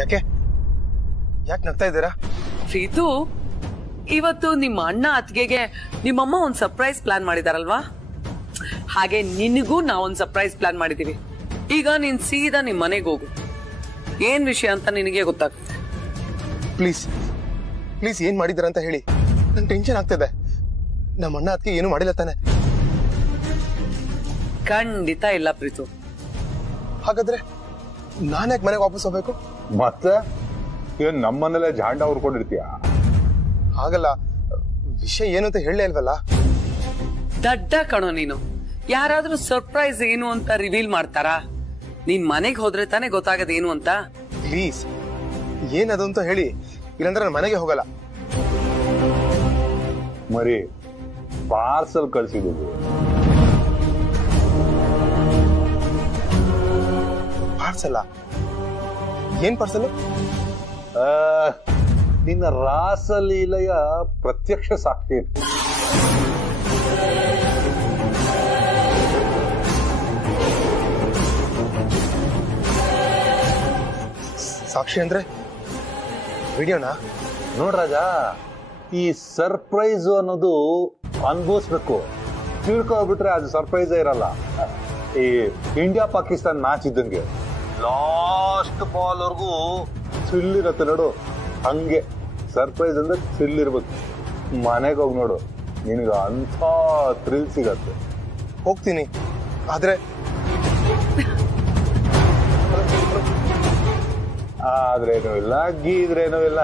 ಯಾಕೆ ಯಾಕೆ ನಗ್ತಾ ಇದ್ದೀರಾ? ಪ್ರೀತು, ಇವತ್ತು ನಿಮ್ಮ ಅಣ್ಣ ಅತ್ತಿಗೆಗೆ ನಿಮ್ಮಮ್ಮ ಒಂದ್ ಸರ್ಪ್ರೈಸ್ ಪ್ಲಾನ್ ಮಾಡಿದಾರಲ್ವಾ? ಹಾಗೆ ನಿನಗೂ ನಾವೊಂದ್ ಸರ್ಪ್ರೈಸ್ ಪ್ಲಾನ್ ಮಾಡಿದೀವಿ. ಈಗ ನೀನ್ ಸೀದಾ ನಿಮ್ ಮನೆಗೆ ಹೋಗು. ಏನ್ ವಿಷಯ ಅಂತ ನಿನಗೆ ಗೊತ್ತಾಗುತ್ತೆ. ಪ್ಲೀಸ್ ಪ್ಲೀಸ್ ಏನ್ ಮಾಡಿದಾರ ಅಂತ ಹೇಳಿ, ನಂಗೆ ಟೆನ್ಷನ್ ಆಗ್ತದೆ. ನಮ್ಮ ಅಣ್ಣ ಅದಕ್ಕೆ ಏನು ಮಾಡಿಲ್ಲ ತಾನೆ? ಖಂಡಿತ ಇಲ್ಲ ಪ್ರೀತು. ಹಾಗಾದ್ರೆ ನಾನು ಯಾಕೆ ಮನೆಗೆ ವಾಪಸ್ ಹೋಗ್ಬೇಕು? ಮತ್ತೆ ಇವನ್ ನಮ್ಮನೆಲ್ಲ ಜಾಂಡ ಹುರ್ಕೊಂಡಿರ್ತೀಯ? ಹಾಗಲ್ಲ, ವಿಷಯ ಏನು ಅಂತ ಹೇಳಲೇ ಇಲ್ವಲ್ಲ. ದಡ್ಡ ಕಣೋ ನೀನು. ಯಾರಾದ್ರೂ ಸರ್ಪ್ರೈಸ್ ಏನು ಅಂತ ರಿವೀಲ್ ಮಾಡ್ತಾರಾ? ನೀನ್ ಮನೆಗೆ ಹೋದ್ರೆ ತಾನೇ ಗೊತ್ತಾಗದ ಏನು ಅಂತ. ಪ್ಲೀಸ್ ಏನದು ಅಂತ ಹೇಳಿ, ಇಲ್ಲಾಂದ್ರೆ ನಾನು ಮನೆಗೆ ಹೋಗಲ್ಲ. ಮರಿ ಪಾರ್ಸಲ್ ಕಳ್ಸಿದೀವಿ. ಪಾರ್ಸಲ್ಲ? ಏನ್ ಪಾರ್ಸಲ್? ನಿನ್ನ ರಾಸಲೀಲೆಯ ಪ್ರತ್ಯಕ್ಷ ಸಾಕ್ಷಿ. ಸಾಕ್ಷಿ ಅಂದ್ರೆ ವಿಡಿಯೋನಾ? ನೋಡ್ರಾಜ, ಈ ಸರ್ಪ್ರೈಸ್ ಅನ್ನೋದು ಅನ್ಭವಿಸ್ಬೇಕು. ತಿಳ್ಕೊಬಿಟ್ರೆ ಅದು ಸರ್ಪ್ರೈಸ್ ಇರಲ್ಲ. ಈ ಇಂಡಿಯಾ ಪಾಕಿಸ್ತಾನ್ ಮ್ಯಾಚ್ ಇದ್ದಂಗೆ ಲಾಸ್ಟ್ ಬಾಲ್ ವರ್ಗೂ ಥ್ರಿಲ್ ಇರತ್ತೆ ನೋಡು, ಹಂಗೆ ಸರ್ಪ್ರೈಸ್ ಅಂದ್ರೆ ಥ್ರಿಲ್ ಇರ್ಬೇಕು. ಮನೆಗೆ ಹೋಗಿ ನೋಡು, ನಿನಗೆ ಅಂಥ ಥ್ರಿಲ್ ಸಿಗತ್ತೆ. ಹೋಗ್ತೀನಿ, ಆದ್ರೆ ಆದ್ರೇನೂ ಇಲ್ಲ, ಗೀದ್ರೇನೂ ಇಲ್ಲ.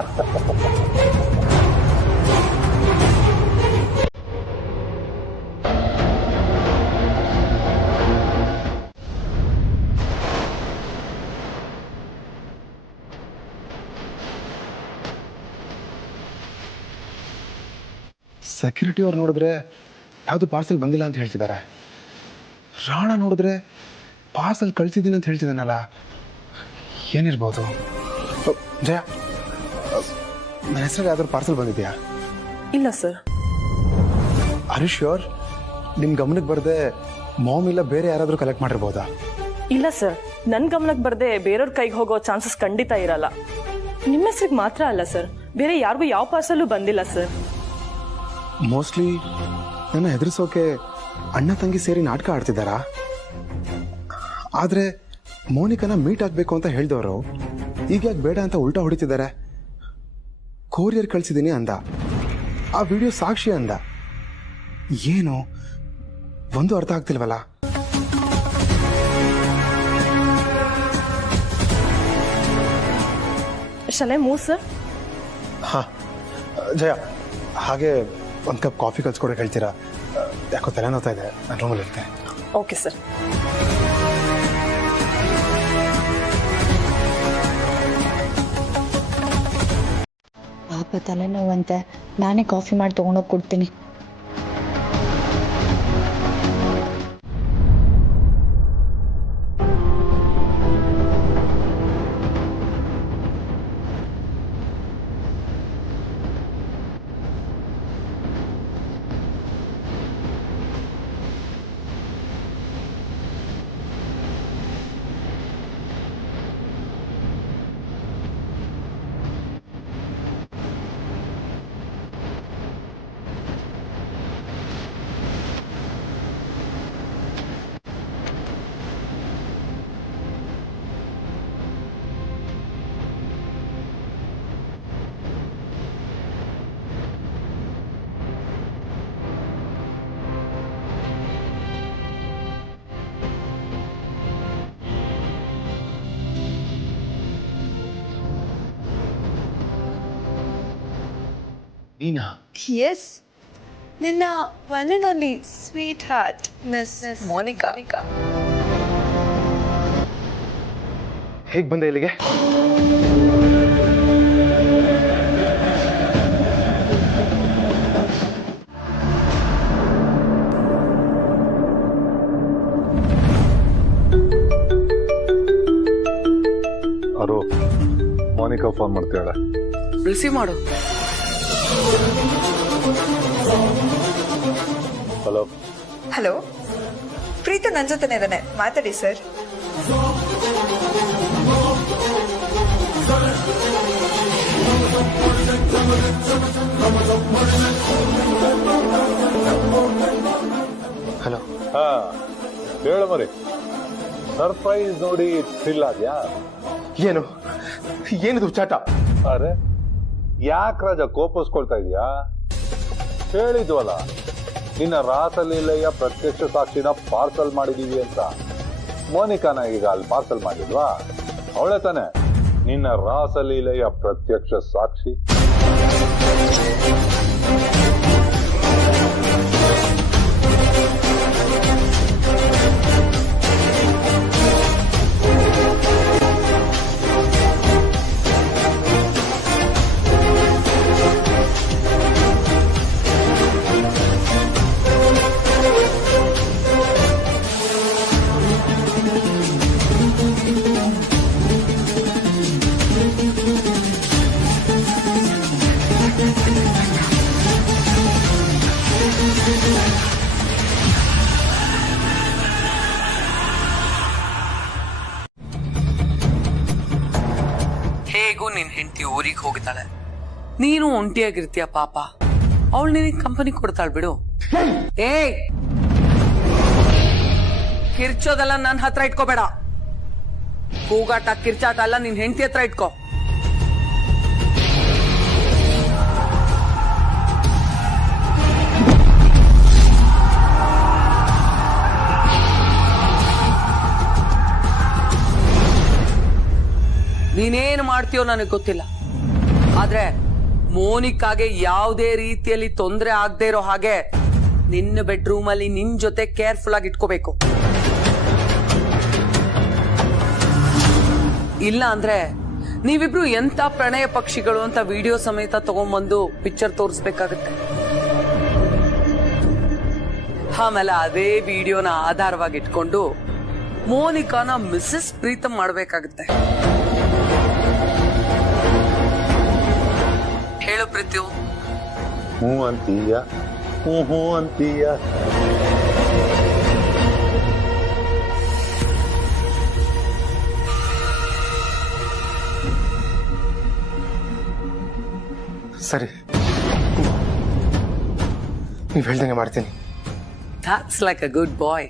ಸೆಕ್ಯೂರಿಟಿ ಅವ್ರು ನೋಡಿದ್ರೆ ಯಾವುದು ಪಾರ್ಸಲ್ ಬಂದಿಲ್ಲ ಅಂತ ಹೇಳ್ತಿದ್ದಾರೆ. ರಾಣ ನೋಡಿದ್ರೆ ಪಾರ್ಸಲ್ ಕಳ್ಸಿದ್ದೀನಿ ಅಂತ ಹೇಳ್ತಿದ್ದಾನಲ್ಲ, ಏನಿರ್ಬೋದು? ಜಯ, ನನ್ನ ಹೆಸರಲ್ಲಿ ಯಾವ್ದಾದ್ರು ಪಾರ್ಸಲ್ ಬಂದಿದ್ಯಾ? ಇಲ್ಲ ಸರ್. Are you sure? ನಿಮ್ ಗಮನಕ್ಕೆ ಬರದೆ ಮಾಮ್ ಇಲ್ಲ ಬೇರೆ ಯಾರಾದ್ರೂ ಕಲೆಕ್ಟ್ ಮಾಡಿರ್ಬೋದಾ? ಇಲ್ಲ ಸರ್, ನನ್ನ ಗಮನಕ್ಕೆ ಬರದೆ ಬೇರೆಯವ್ರ ಕೈಗೆ ಹೋಗೋ ಚಾನ್ಸಸ್ ಖಂಡಿತ ಇರಲ್ಲ. ನಿಮ್ಮ ಹೆಸರಿಗೆ ಮಾತ್ರ ಅಲ್ಲ ಸರ್, ಬೇರೆ ಯಾರಿಗೂ ಯಾವ ಪಾರ್ಸಲ್ಲೂ ಬಂದಿಲ್ಲ ಸರ್. ಮೋಸ್ಟ್ಲಿ ನನ್ನ ಹೆದರ್ಸೋಕೆ ಅಣ್ಣ ತಂಗಿ ಸೇರಿ ನಾಟಕ ಆಡ್ತಿದ್ದಾರಾ? ಆದ್ರೆ ಮೋನಿಕನ ಮೀಟ್ ಆಗ್ಬೇಕು ಅಂತ ಹೇಳ್ದವರು ಈಗ ಯಾಕೆ ಬೇಡ ಅಂತ ಉಲ್ಟಾ ಹೊಡಿತಿದ್ದಾರೆ? ಕೊರಿಯರ್ ಕಳ್ಸಿದ್ದೀನಿ ಅಂದ, ಆ ವಿಡಿಯೋ ಸಾಕ್ಷಿ ಅಂದ. ಏನು ಒಂದು ಅರ್ಥ ಆಗ್ತಿಲ್ವಲ್ಲ. ಶಲೆ ಮೂವ್ ಸರ್. ಹಾ ಜಯ, ಹಾಗೆ ಒಂದು ಕಪ್ ಕಾಫಿ ಕಲ್ಸ್ಕೊಡಕ್ಕೆ ಹೇಳ್ತೀರಾ? ಯಾಕೋ ತಲೆ ನೋತಾ ಇದೆ, ನಾನು ರೂಮಲ್ಲಿ ಇರ್ತೇನೆ. Okay sir. ಪಾಪ ತಲೆನೋವಂತೆ, ನಾನೇ ಕಾಫಿ ಮಾಡಿ ತೊಗೊಂಡೋಗಿ ಕೊಡ್ತೀನಿ. ನೀನಾ? Yes. Nina, one and only sweetheart, Miss Monika. ಹೇಗೆ ಬಂದೆ ಇಲ್ಲಿಗೆ? ಅವರು ಮೋನಿಕಾ ಫೋನ್ ಮಾಡ್ತಾಳೆ, ರಿಸೀವ್ ಮಾಡು. ಹಲೋ. ಹಲೋ, ಪ್ರೀತು ನನ್ನ ಜೊತೆನೇ ಇದ್ದಾನೆ, ಮಾತಾಡಿ ಸರ್. ಹೇಳು ಮರಿ, ಸರ್ಪ್ರೈಸ್ ನೋಡಿ ಥ್ರಿಲ್ ಆದ್ಯಾ? ಏನಿದು ಚಾಟ? ಅರೆ ಯಾಕೆ ರಾಜ ಕೋಪಿಸ್ಕೊಳ್ತಾ ಇದೀಯಾ? ಹೇಳಿದ್ವಲ್ಲ ನಿನ್ನ ರಾಸಲೀಲೆಯ ಪ್ರತ್ಯಕ್ಷ ಸಾಕ್ಷಿನ ಪಾರ್ಸಲ್ ಮಾಡಿದೀವಿ ಅಂತ. ಮೋನಿಕಾನ ಈಗ ಅಲ್ಲಿ ಪಾರ್ಸಲ್ ಮಾಡಿದ್ವಾ? ಅವಳೆ ತಾನೆ ನಿನ್ನ ರಾಸಲೀಲೆಯ ಪ್ರತ್ಯಕ್ಷ ಸಾಕ್ಷಿ. ಹೇಗೂ ನಿನ್ ಹೆಂಡತಿ ಊರಿಗೆ ಹೋಗಿದ್ದಾಳೆ, ನೀನು ಒಂಟಿಯಾಗಿರ್ತೀಯ ಪಾಪ. ಅವಳು ನಿನಗೆ ಕಂಪನಿ ಕೊಡ್ತಾಳ ಬಿಡು. ಏಯ್, ಕಿರ್ಚೋದೆಲ್ಲ ನನ್ನ ಹತ್ರ ಇಟ್ಕೋಬೇಡ. ಕೂಗಾಟ ಕಿರ್ಚಾಟ ಎಲ್ಲ ನಿನ್ ಹೆಂಡತಿ ಹತ್ರ ಇಟ್ಕೋ. ನೀನೇನು ಮಾಡ್ತೀಯೋ ನನಗೆ ಗೊತ್ತಿಲ್ಲ, ಆದ್ರೆ ಮೋನಿಕಾಗೆ ಯಾವುದೇ ರೀತಿಯಲ್ಲಿ ತೊಂದರೆ ಆಗದೆ ಇರೋ ಹಾಗೆ ನಿನ್ನ ಬೆಡ್ರೂಮ್ ಅಲ್ಲಿ ನಿನ್ ಜೊತೆ ಕೇರ್ಫುಲ್ ಆಗಿ ಇಟ್ಕೋಬೇಕು. ಇಲ್ಲ ಅಂದ್ರೆ ನೀವಿಬ್ರು ಎಂತ ಪ್ರಣಯ ಪಕ್ಷಿಗಳು ಅಂತ ವಿಡಿಯೋ ಸಮೇತ ತಗೊಂಡ್ಬಂದು ಪಿಕ್ಚರ್ ತೋರಿಸ್ಬೇಕಾಗತ್ತೆ. ಆಮೇಲೆ ಅದೇ ವಿಡಿಯೋನ ಆಧಾರವಾಗಿ ಇಟ್ಕೊಂಡು ಮೋನಿಕಾನ ಮಿಸಸ್ ಪ್ರೀತಮ್ ಮಾಡ್ಬೇಕಾಗತ್ತೆ. ಹೇಳು ಪ್ರೀತಿ. ಹ್ಞೂ ಅಂತೀಯ, ಹ್ಞೂ ಅಂತೀಯ. ಸರಿ, ನೀವು ಹೇಳ್ದಂಗೆ ಮಾಡ್ತೀನಿ. That's like a good boy.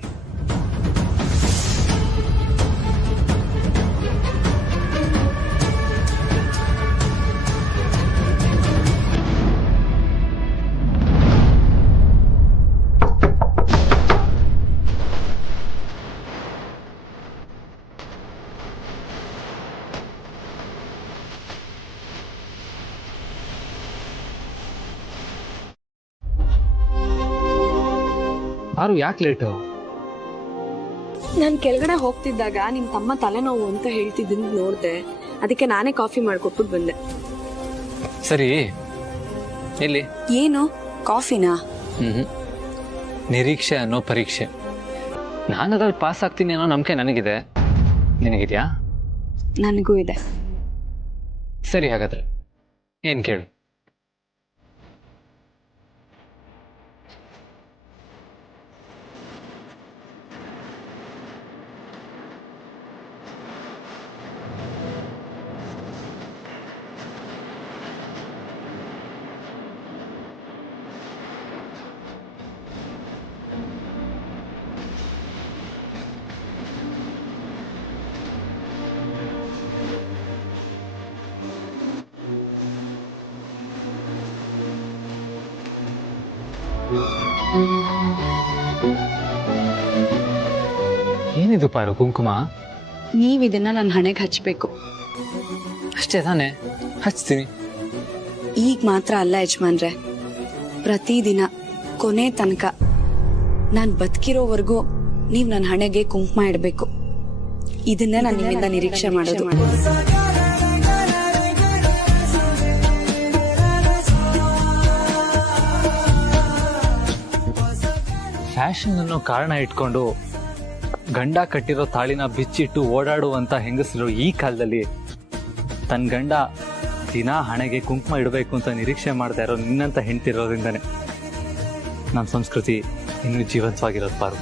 ಆರು ಯಾಕೆ ಲೇಟು? ನಾನು ಕೆಳಗಡೆ ಹೋಗ್ತಿದ್ದಾಗ ನಿಮ್ ತಮ್ಮ ತಲೆನೋವು ಅಂತ ಹೇಳ್ತಿದ್ದೀನಿ ನೋಡ್ದೆ, ಅದಕ್ಕೆ ನಾನೇ ಕಾಫಿ ಮಾಡ್ಕೊಟ್ಬಿಟ್ಟು ಬಂದೆ. ಸರಿ, ಎಲ್ಲಿ? ಏನು ಕಾಫಿನಾ? ನಿರೀಕ್ಷೆ ಅನ್ನೋ ಪರೀಕ್ಷೆ. ನಾನು ಅದ್ರಲ್ಲಿ ಪಾಸ್ ಆಗ್ತೀನಿ ಅನ್ನೋ ನಂಬಿಕೆ ನನಗಿದೆ. ನಿನಗಿದ್ಯಾ? ನನಗೂ ಇದೆ. ಸರಿ, ಹಾಗಾದ್ರೆ ಏನ್ ಕೇಳು. ಏನಿದು ಪಾರು, ಕುಂಕುಮ? ನೀವ್ ಇದನ್ನ ನನ್ನ ಹಣೆಗೆ ಹಚ್ಬೇಕು. ಅಷ್ಟೇ ತಾನೆ? ಹಚ್ತೀನಿ. ಈಗ ಮಾತ್ರ ಅಲ್ಲ ಯಜಮಾನ್ರೆ, ಪ್ರತಿದಿನ ಕೊನೆ ತನಕ ನಾನ್ ಬದುಕಿರೋವರೆಗೂ ನೀವ್ ನನ್ನ ಹಣೆಗೆ ಕುಂಕುಮ ಇಡ್ಬೇಕು. ಇದನ್ನೇ ನಾನು ನಿಮ್ಮಿಂದ ನಿರೀಕ್ಷೆ ಮಾಡೋದು. ಫ್ಯಾಷನ್ ಅನ್ನೋ ಕಾರಣ ಇಟ್ಕೊಂಡು ಗಂಡ ಕಟ್ಟಿರೋ ತಾಳಿನ ಬಿಚ್ಚಿಟ್ಟು ಓಡಾಡುವಂತ ಹೆಂಗಸರು ಈ ಕಾಲದಲ್ಲಿ ತನ್ನ ಗಂಡ ದಿನ ಹಣೆಗೆ ಕುಂಕುಮ ಇಡಬೇಕು ಅಂತ ನಿರೀಕ್ಷೆ ಮಾಡ್ತಾ ಇರೋ ನಿನ್ನಂತ ಹೆಂಡ್ತಿರೋದ್ರಿಂದಾನೆ ನಮ್ಮ ಸಂಸ್ಕೃತಿ ಇನ್ನೂ ಜೀವಂತವಾಗಿರೋದು ಪಾರು.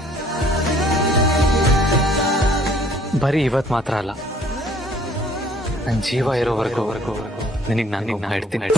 ಬರೀ ಇವತ್ತು ಮಾತ್ರ ಅಲ್ಲ, ನನ್ನ ಜೀವ ಇರೋವರೆಗೂ ನಿನಗೆ ನಾನು ಹೇಳ್ತೀನಿ.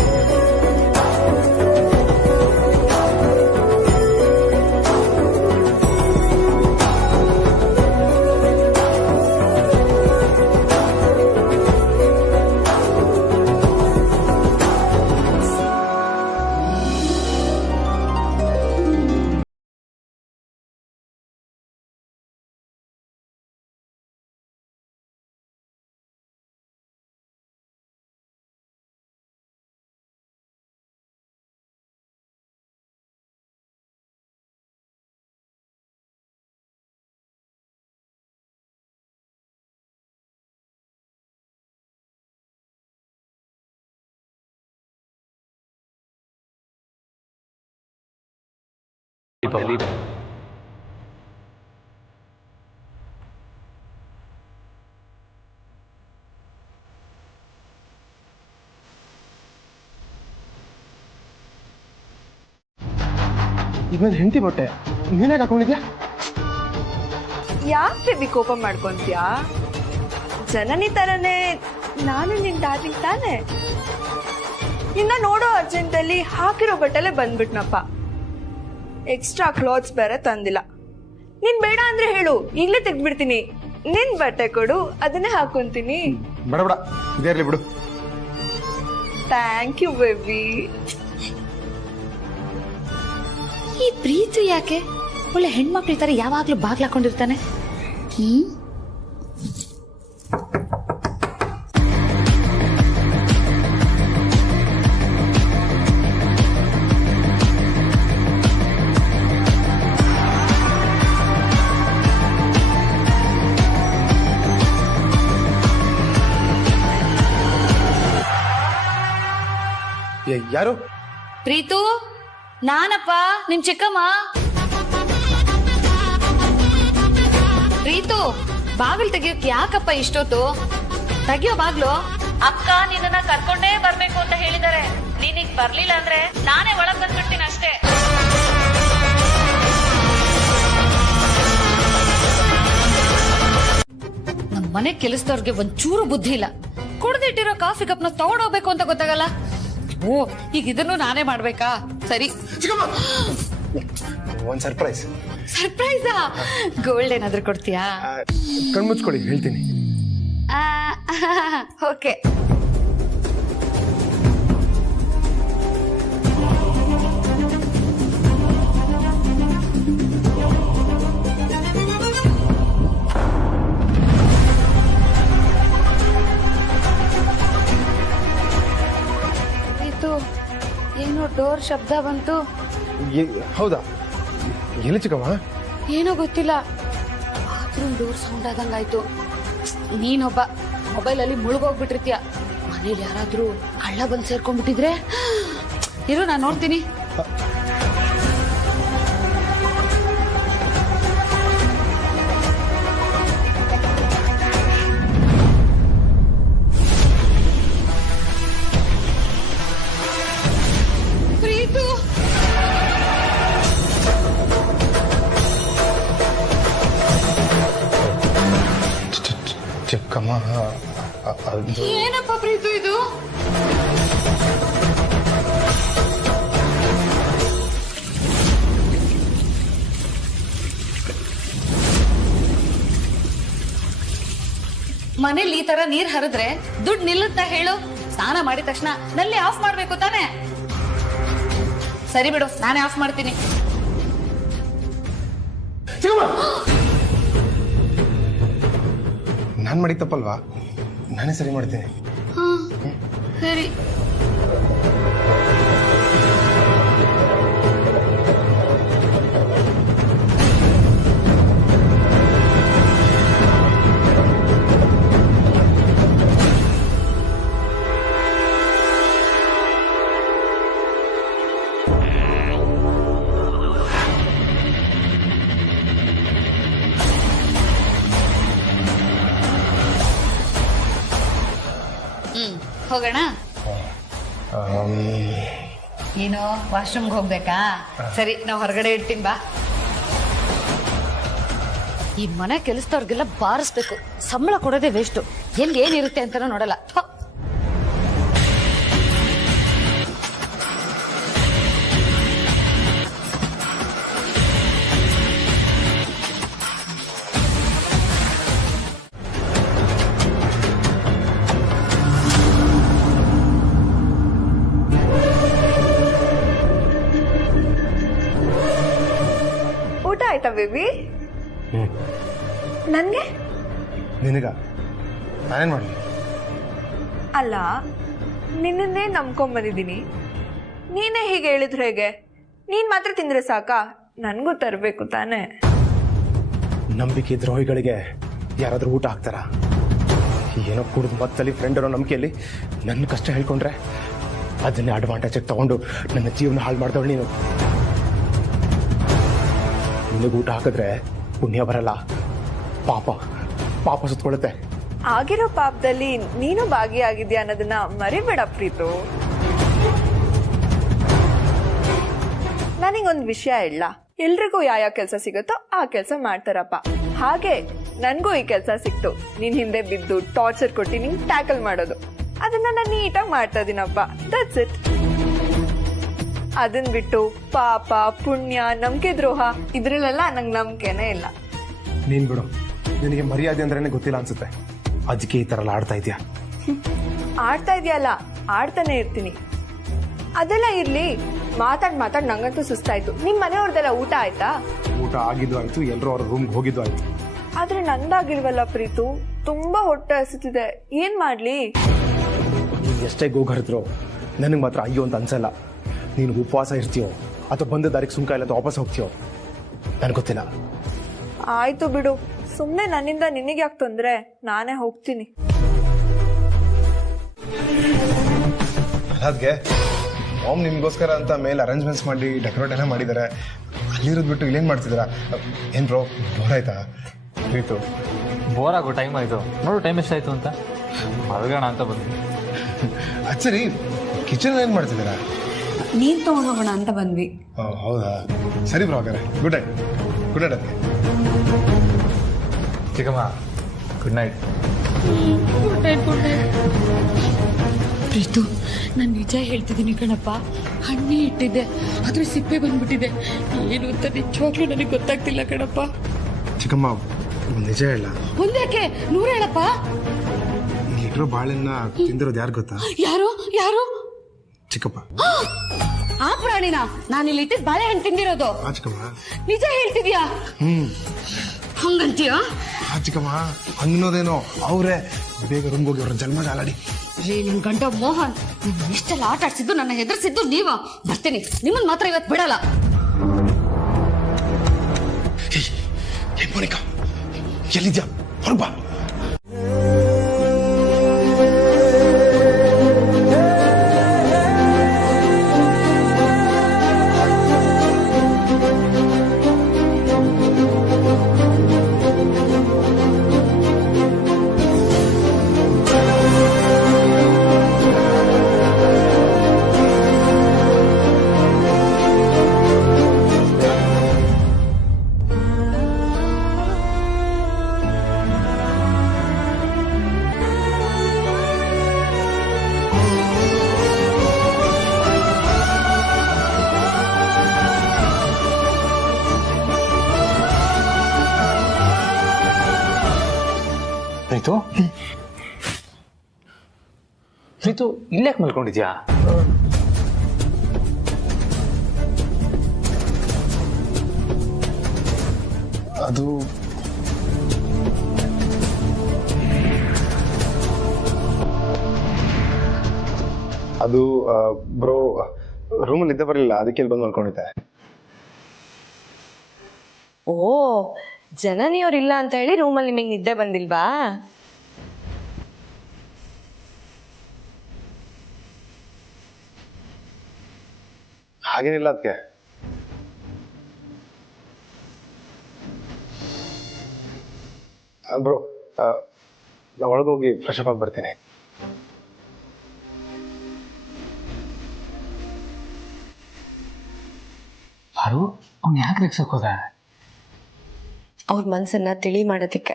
ಈಗ ನನ್ನ ಹೆಂಡತಿ ಬಟ್ಟೆ ನೀನೇ ಹಾಕೊಂಡಿದ್ಯಾ? ಯಾಕೆ ಬೇಬಿ ಕೋಪ ಮಾಡ್ಕೊಂತ್ಯಾ? ಜನನಿ ತರನೇ ನಾನು ನಿನ್ ಡಾರ್ಲಿಂಗ್ ತಾನೆ. ನಿನ್ನ ನೋಡೋ ಅರ್ಜೆಂಟಲ್ಲಿ ಹಾಕಿರೋ ಬಟ್ಟೆಲೆ ಬಂದ್ಬಿಟ್ನಪ್ಪ. ಎಕ್ಸ್ಟ್ರಾ ಕ್ಲಾತ್ಸ್ ಬೇರೆ ತಂದಿಲ್ಲ. ನೀನ್ ಬೇಡ ಅಂದ್ರೆ ಹೇಳು, ಈಗ್ಲೇ ತೆಗ್ದ್ಬಿಡ್ತೀನಿ. ನಿನ್ ಬಟ್ಟೆ ಕೊಡು, ಅದನ್ನೇ ಹಾಕೊಂತೀನಿ. ಬೇಡ ಬೇಡ, ಇದೇ ಇರ್ಲಿ ಬಿಡು. Thank you baby. ಈ ಪ್ರೀತಿ ಯಾಕೆ ಒಳ್ಳೆ ಹೆಣ್ಮಕ್ಳ ತರ ಯಾವಾಗ್ಲೂ ಬಾಗ್ಲಾಕೊಂಡಿರ್ತಾನೆ? ಯಾರು? ಪ್ರೀತು, ನಾನಪ್ಪ ನಿಮ್ ಚಿಕ್ಕಮ್ಮ. ಪ್ರೀತು, ಬಾಗಿಲು ತೆಗಿಯೋಕ್ ಯಾಕಪ್ಪ ಇಷ್ಟೊತ್ತು? ತೆಗಿಯೋ ಬಾಗ್ಲು. ಅಕ್ಕ ನಿನ್ನ ಕರ್ಕೊಂಡೇ ಬರ್ಬೇಕು ಅಂತ ಹೇಳಿದಾರೆ. ನೀನೀಗ ಬರ್ಲಿಲ್ಲ ಅಂದ್ರೆ ನಾನೇ ಒಳಗ್ ಬಂದ್ಬಿಡ್ತೀನಿ ಅಷ್ಟೇ. ನಮ್ ಮನೆ ಕೆಲಸದವ್ರಿಗೆ ಒಂಚೂರು ಬುದ್ಧಿ ಇಲ್ಲ. ಕುಡ್ದಿಟ್ಟಿರೋ ಕಾಫಿ ಕಪ್ನ ತಗೊಂಡೋಗ್ಬೇಕು ಅಂತ ಗೊತ್ತಾಗಲ್ಲ. ಓ, ಈಗ ಇದನ್ನು ನಾನೇ ಮಾಡ್ಬೇಕಾ? ಸರಿ, ಒಂದ್ ಸರ್ಪ್ರೈಸ್. ಸರ್ಪ್ರೈಸಾ? ಗೋಲ್ಡ್ ಏನಾದ್ರೂ ಕೊಡ್ತೀಯಾ? ಕಣ್ಮುಚ್ಕೊಳ್ಳಿ, ಹೇಳ್ತೀನಿ. ಓಕೆ. ಏನೋ ಡೋರ್ ಶಬ್ದ ಬಂತು. ಹೌದಾ? ಎಲ್ಲಿ ಚಿಕ್ಕಮ್ಮ? ಏನೋ ಗೊತ್ತಿಲ್ಲ, ಬಾತ್ರೂಮ್ ಡೋರ್ ಸೌಂಡ್ ಆದಂಗಾಯ್ತು. ನೀನೊಬ್ಬ ಮೊಬೈಲ್ ಅಲ್ಲಿ ಮುಳುಗೋಗ್ಬಿಟ್ಟಿರ್ತೀಯ. ಮನೇಲಿ ಯಾರಾದ್ರೂ ಕಳ್ಳ ಬಂದು ಸೇರ್ಕೊಂಡ್ಬಿಟ್ಟಿದ್ರೆ? ಇರು, ನಾನು ನೋಡ್ತೀನಿ. ಚಿಕ್ಕಮ್ಮ, ಏನಪ್ಪ ಪ್ರೀತು ಇದು? ಮನೇಲಿ ಈ ತರ ನೀರ್ ಹರಿದ್ರೆ ದುಡ್ಡು ನಿಲ್ಲುತ್ತಾ ಹೇಳು? ಸ್ನಾನ ಮಾಡಿದ ತಕ್ಷಣ ನಲ್ಲಿ ಆಫ್ ಮಾಡ್ಬೇಕು ತಾನೆ? ಸರಿ ಬಿಡು, ನಾನೇ ಆಫ್ ಮಾಡ್ತೀನಿ. ನಾನ್ ಮಾಡಿದ ತಪ್ಪಲ್ವಾ? ನಾನೇ ಸರಿ ಮಾಡ್ತೀನಿ. ಸರಿ. ಹೋಗೋಣ. ಏನು ವಾಶ್ರೂಮ್ಗೆ ಹೋಗ್ಬೇಕಾ? ಸರಿ, ನಾವು ಹೊರಗಡೆ ಇಡ್ತೀನಿ ಬಾ. ಈ ಮನೆ ಕೆಲಸದವ್ರಿಗೆಲ್ಲ ಬಾರಿಸ್ಬೇಕು. ಸಂಬಳ ಕೊಡೋದೇ ವೇಸ್ಟ್. ಎಲ್ಲಿ ಏನಿರುತ್ತೆ ಅಂತಾನೂ ನೋಡಲ್ಲ. ಊಟ ಆಯ್ತಾ ಬೇಬಿ? ನನ್ಗೆ? ನಿನಗ ನಾನೇನ್ ಮಾಡ್ಲಿ? ಅಲ್ಲ, ನಿನ್ನೇ ನಂಬ್ಕೊಂಬಂದಿದ್ದೀನಿ. ನೀನೇ ಹೀಗೆ ಹೇಳಿದ್ರೆ ಹೇಗೆ? ನೀನ್ ಮಾತ್ರ ತಿಂದ್ರೆ ಸಾಕಾ? ನನ್ಗೂ ತರಬೇಕು ತಾನೆ. ನಂಬಿಕೆ ದ್ರೋಹಿಗಳಿಗೆ ಯಾರಾದ್ರೂ ಊಟ ಹಾಕ್ತಾರ? ಏನೋ ಕುಡಿದು ಮತ್ತಲ್ಲಿ ಫ್ರೆಂಡ್ ಅನ್ನೋ ನಂಬಿಕೆಯಲ್ಲಿ ನನ್ನ ಕಷ್ಟ ಹೇಳ್ಕೊಂಡ್ರೆ ಅದನ್ನೇ ಅಡ್ವಾಂಟೇಜ್ ತಗೊಂಡು ನನ್ನ ಜೀವನ ಹಾಳು ಮಾಡ್ದವಳು ನೀನು. ನಿನಗೆ ಊಟ ಹಾಕಿದ್ರೆ ಪುಣ್ಯ ಬರಲ್ಲ, ಪಾಪ ಪಾಪ ಸುತ್ಕೊಳ್ಳುತ್ತೆ. ಆಗಿರೋ ಪಾಪದಲ್ಲಿ ನೀನು ಭಾಗಿಯಾಗಿದ್ಯಾ ಅನ್ನೋದನ್ನ ಮರಿಬೇಡ ಪ್ರೀತು. ನನಗೊಂದು ವಿಷಯ ಇಲ್ಲ, ಎಲ್ರಿಗೂ ಯಾವ ಕೆಲಸ ಸಿಗುತ್ತೋ ಆ ಕೆಲಸ ಮಾಡ್ತಾರಪ್ಪ. ಹಾಗೆ ನನ್ಗೂ ಈ ಕೆಲಸ ಸಿಕ್ತು, ನಿನ್ ಹಿಂದೆ ಬಿದ್ದು ಟಾರ್ಚರ್ ಕೊಟ್ಟು ನಿನ್ ಟ್ಯಾಕಲ್ ಮಾಡೋದು. ಅದನ್ನ ನಾನು ನೀಟಾಗಿ ಮಾಡ್ತಾ ಇದೀನಪ್ಪ, ದಟ್ಸ್ ಇಟ್. ಅದನ್ ಬಿಟ್ಟು ಪಾಪ ಪುಣ್ಯ ನಂಬಿಕೆ ದ್ರೋಹ ಇದ್ರಲ್ಲೆಲ್ಲ ನಂಗೆ ನಂಬಿಕೆನೇ ಇಲ್ಲ. ನೀನ್ ಬಿಡು, ನಿನಗೆ ಮರ್ಯಾದೆ ಅಂದ್ರೇನೆ ಗೊತ್ತಿಲ್ಲ ಅನ್ಸುತ್ತೆ, ಅದಕ್ಕೆ ಈ ತರ ಎಲ್ಲ ಆಡ್ತಾ ಇದೆಯಾ. ಆಡ್ತಾ ಇದೆಯಲ್ಲ, ಆಡ್ತಾನೆ ಇರ್ತೀನಿ. ಅದೆಲ್ಲ ಇರ್ಲಿ, ಮಾತಾಡ್ ನಂಗಂತೂ ಸುಸ್ತಾಯ್ತು. ನಿಮ್ ಮನೆಯವ್ರದೆಲ್ಲ ಊಟ ಆಯ್ತಾ? ಊಟ ಆಗಿದ್ದು ಆಯ್ತು, ಎಲ್ಲರೂ ಅವ್ರ ರೂಮ್ಗೆ ಹೋಗಿದ್ದು ಆಯ್ತು. ಆದ್ರೆ ನಂದಾಗಿಲ್ವಲ್ಲ ಪ್ರೀತು, ತುಂಬಾ ಹೊಟ್ಟೆ ಹಸಿತಿದೆ, ಏನ್ ಮಾಡ್ಲಿ? ನೀನು ಎಷ್ಟೇ ಗೋಗರಿದ್ರು ನನಗೆ ಮಾತ್ರ ಅಯ್ಯೋ ಅಂತ ಅನ್ಸಲ್ಲ. ನೀನು ಉಪವಾಸ ಇರ್ತೀಯೋ ಅಥವಾ ಬಂದ ದಾರಿಗೆ ಸುಂಕ ಇಲ್ಲ ವಾಪಸ್ ಹೋಗ್ತೀಯೋ ನನಗೆ ಗೊತ್ತಿಲ್ಲ. ಆಯ್ತು ಬಿಡು, ಸುಮ್ನೆ ನನ್ನಿಂದ ನಿನಗೆ ಯಾಕೆ ತೊಂದ್ರೆ, ನಾನೇ ಹೋಗ್ತೀನಿ. ಅದ್ಗೆ ಮಾಮ್ ನಿಮ್ಗೋಸ್ಕರ ಅಂತ ಮೇಲೆ ಅರೇಂಜ್ಮೆಂಟ್ಸ್ ಮಾಡಿ ಡೆಕೋರೇಟ್ ಎಲ್ಲ ಮಾಡಿದ್ದಾರೆ. ಅಲ್ಲಿರೋದು ಬಿಟ್ಟು ಇಲ್ಲೇನು ಮಾಡ್ತಿದ್ದೀರಾ? ಏನು ಬ್ರೋ, ಬೋರ್ ಆಯ್ತಾ? ಪ್ರೀತು, ಬೋರ್ ಆಗೋ ಟೈಮ್ ಆಯಿತು ನೋಡು, ಟೈಮ್ ಎಷ್ಟಾಯಿತು ಅಂತ ಮಲಗೋಣ ಅಂತ ಬಂದ್ವಿ. ಅದು ಸರಿ, ಕಿಚನ್ ಏನು ಮಾಡ್ತಿದ್ದೀರಾ? ನೀರ್ ತಗೊಂಡ್ ಹೋಗೋಣ ಅಂತ ಬಂದ್ವಿ. ಹೌದಾ, ಸರಿ ಬ್ರೋ, ಹಾಗಾದ್ರೆ ಗುಡ್ ನೈಟ್. ಗುಡ್ ನೈಟ್ ಅದಕ್ಕೆ. ಚಿಕ್ಕಮ್ಮ, ಗುಡ್ ನೈಟ್. ಪ್ರೀತು, ನಾನು ನಿಜ ಹೇಳ್ತಿದ್ದೀನಿ ಕಣಪ್ಪ. ಹಣ್ಣೆ ಇಟ್ಟಿದ್ದೆ, ಆದ್ರೆ ಸಿಪ್ಪೆ ಬಂದ್ಬಿಟ್ಟಿದೆ. ಏನು ಅಂತ ನಿಜವಾಗ್ಲೂ ನನಗೆ ಗೊತ್ತಾಗ್ತಿಲ್ಲ ಕಣಪ್ಪ. ಚಿಕ್ಕಮ್ಮ, ನಿಜ ಹೇಳ. ಒಂದ್ಯಾಕೆ 100 ಹೇಳಪ್ಪ. ಇಲ್ಲಿರೋ ಬಾಳೆನ್ನ ತಿಂದಿರೋದು ಯಾರು ಗೊತ್ತಾ? ಯಾರು ಯಾರು? ಚಿಕ್ಕಪ್ಪ. ಆ ಪ್ರಾಣಿನ ನಾನು ಇಲ್ಲಿ ಇಟ್ಟಿದ್ ಬಾಳೆಹಣ್ಣು ತಿಂದಿರೋದು. ಚಿಕ್ಕಮ್ಮ, ನಿಜ ಹೇಳ್ತಿದ್ಯಾ? ಹಂಗಂತೀಯ? ಚಿಕ್ಕಮ್ಮ, ಹಂಗನೋದೇನೋ ಅವ್ರೆ. ಬೇಗ ರೂಮ್ಗೆ ಹೋಗಿ ಅವ್ರ ಜನ್ಮ ಜಾಲಾಡಿ. ರೇ ನನ್ ಗಂಡ ಮೋಹನ್, ಇಷ್ಟೆಲ್ಲ ಆಟ ಆಡ್ಸಿದ್ದು, ನನ್ನ ಹೆದರ್ಸಿದ್ದು ನೀವ. ಬರ್ತೀನಿ, ನಿಮ್ಮನ್ ಮಾತ್ರ ಇವತ್ತು ಬಿಡಲ್ಲ. ಮೋನಿಕಾ, ಎಲ್ಲಿದ್ಯಾ? ಹೊರಬಾ. ಪ್ರೀತು, ಪ್ರೀತು, ಇಲ್ಲಾಕೆ ಮಲ್ಕೊಂಡಿದ್ಯಾ? ಅದು ಅದು ಬ್ರೋ, ರೂಮಲ್ಲಿ ನಿದ್ದೆ ಬರಲಿಲ್ಲ, ಅದಕ್ಕೆ ಇಲ್ಲಿ ಬಂದು ಮಲ್ಕೊಂಡಿದ್ದೆ. ಓ, ಜನನಿಯವ್ರಿಲ್ಲ ಅಂತ ಹೇಳಿ ರೂಮಲ್ಲಿ ನಿಮಗೆ ನಿದ್ದೆ ಬಂದಿಲ್ವಾ? ಹಾಗೇನಿಲ್ಲ ಅದಕ್ಕೆ. ಬ್ರೋ, ನಾ ಒಳಗೋಗಿ ಫ್ರೆಶ್ ಅಪ್ ಆಗಿ ಬರ್ತೇನೆ. ಯಾರು ಅವ್ನು ಯಾಕೆ ರೆಕ್ಸಕ್ ಹೋದ? ಅವ್ರ ಮನ್ಸನ್ನ ತಿಳಿ ಮಾಡೋದಕ್ಕೆ.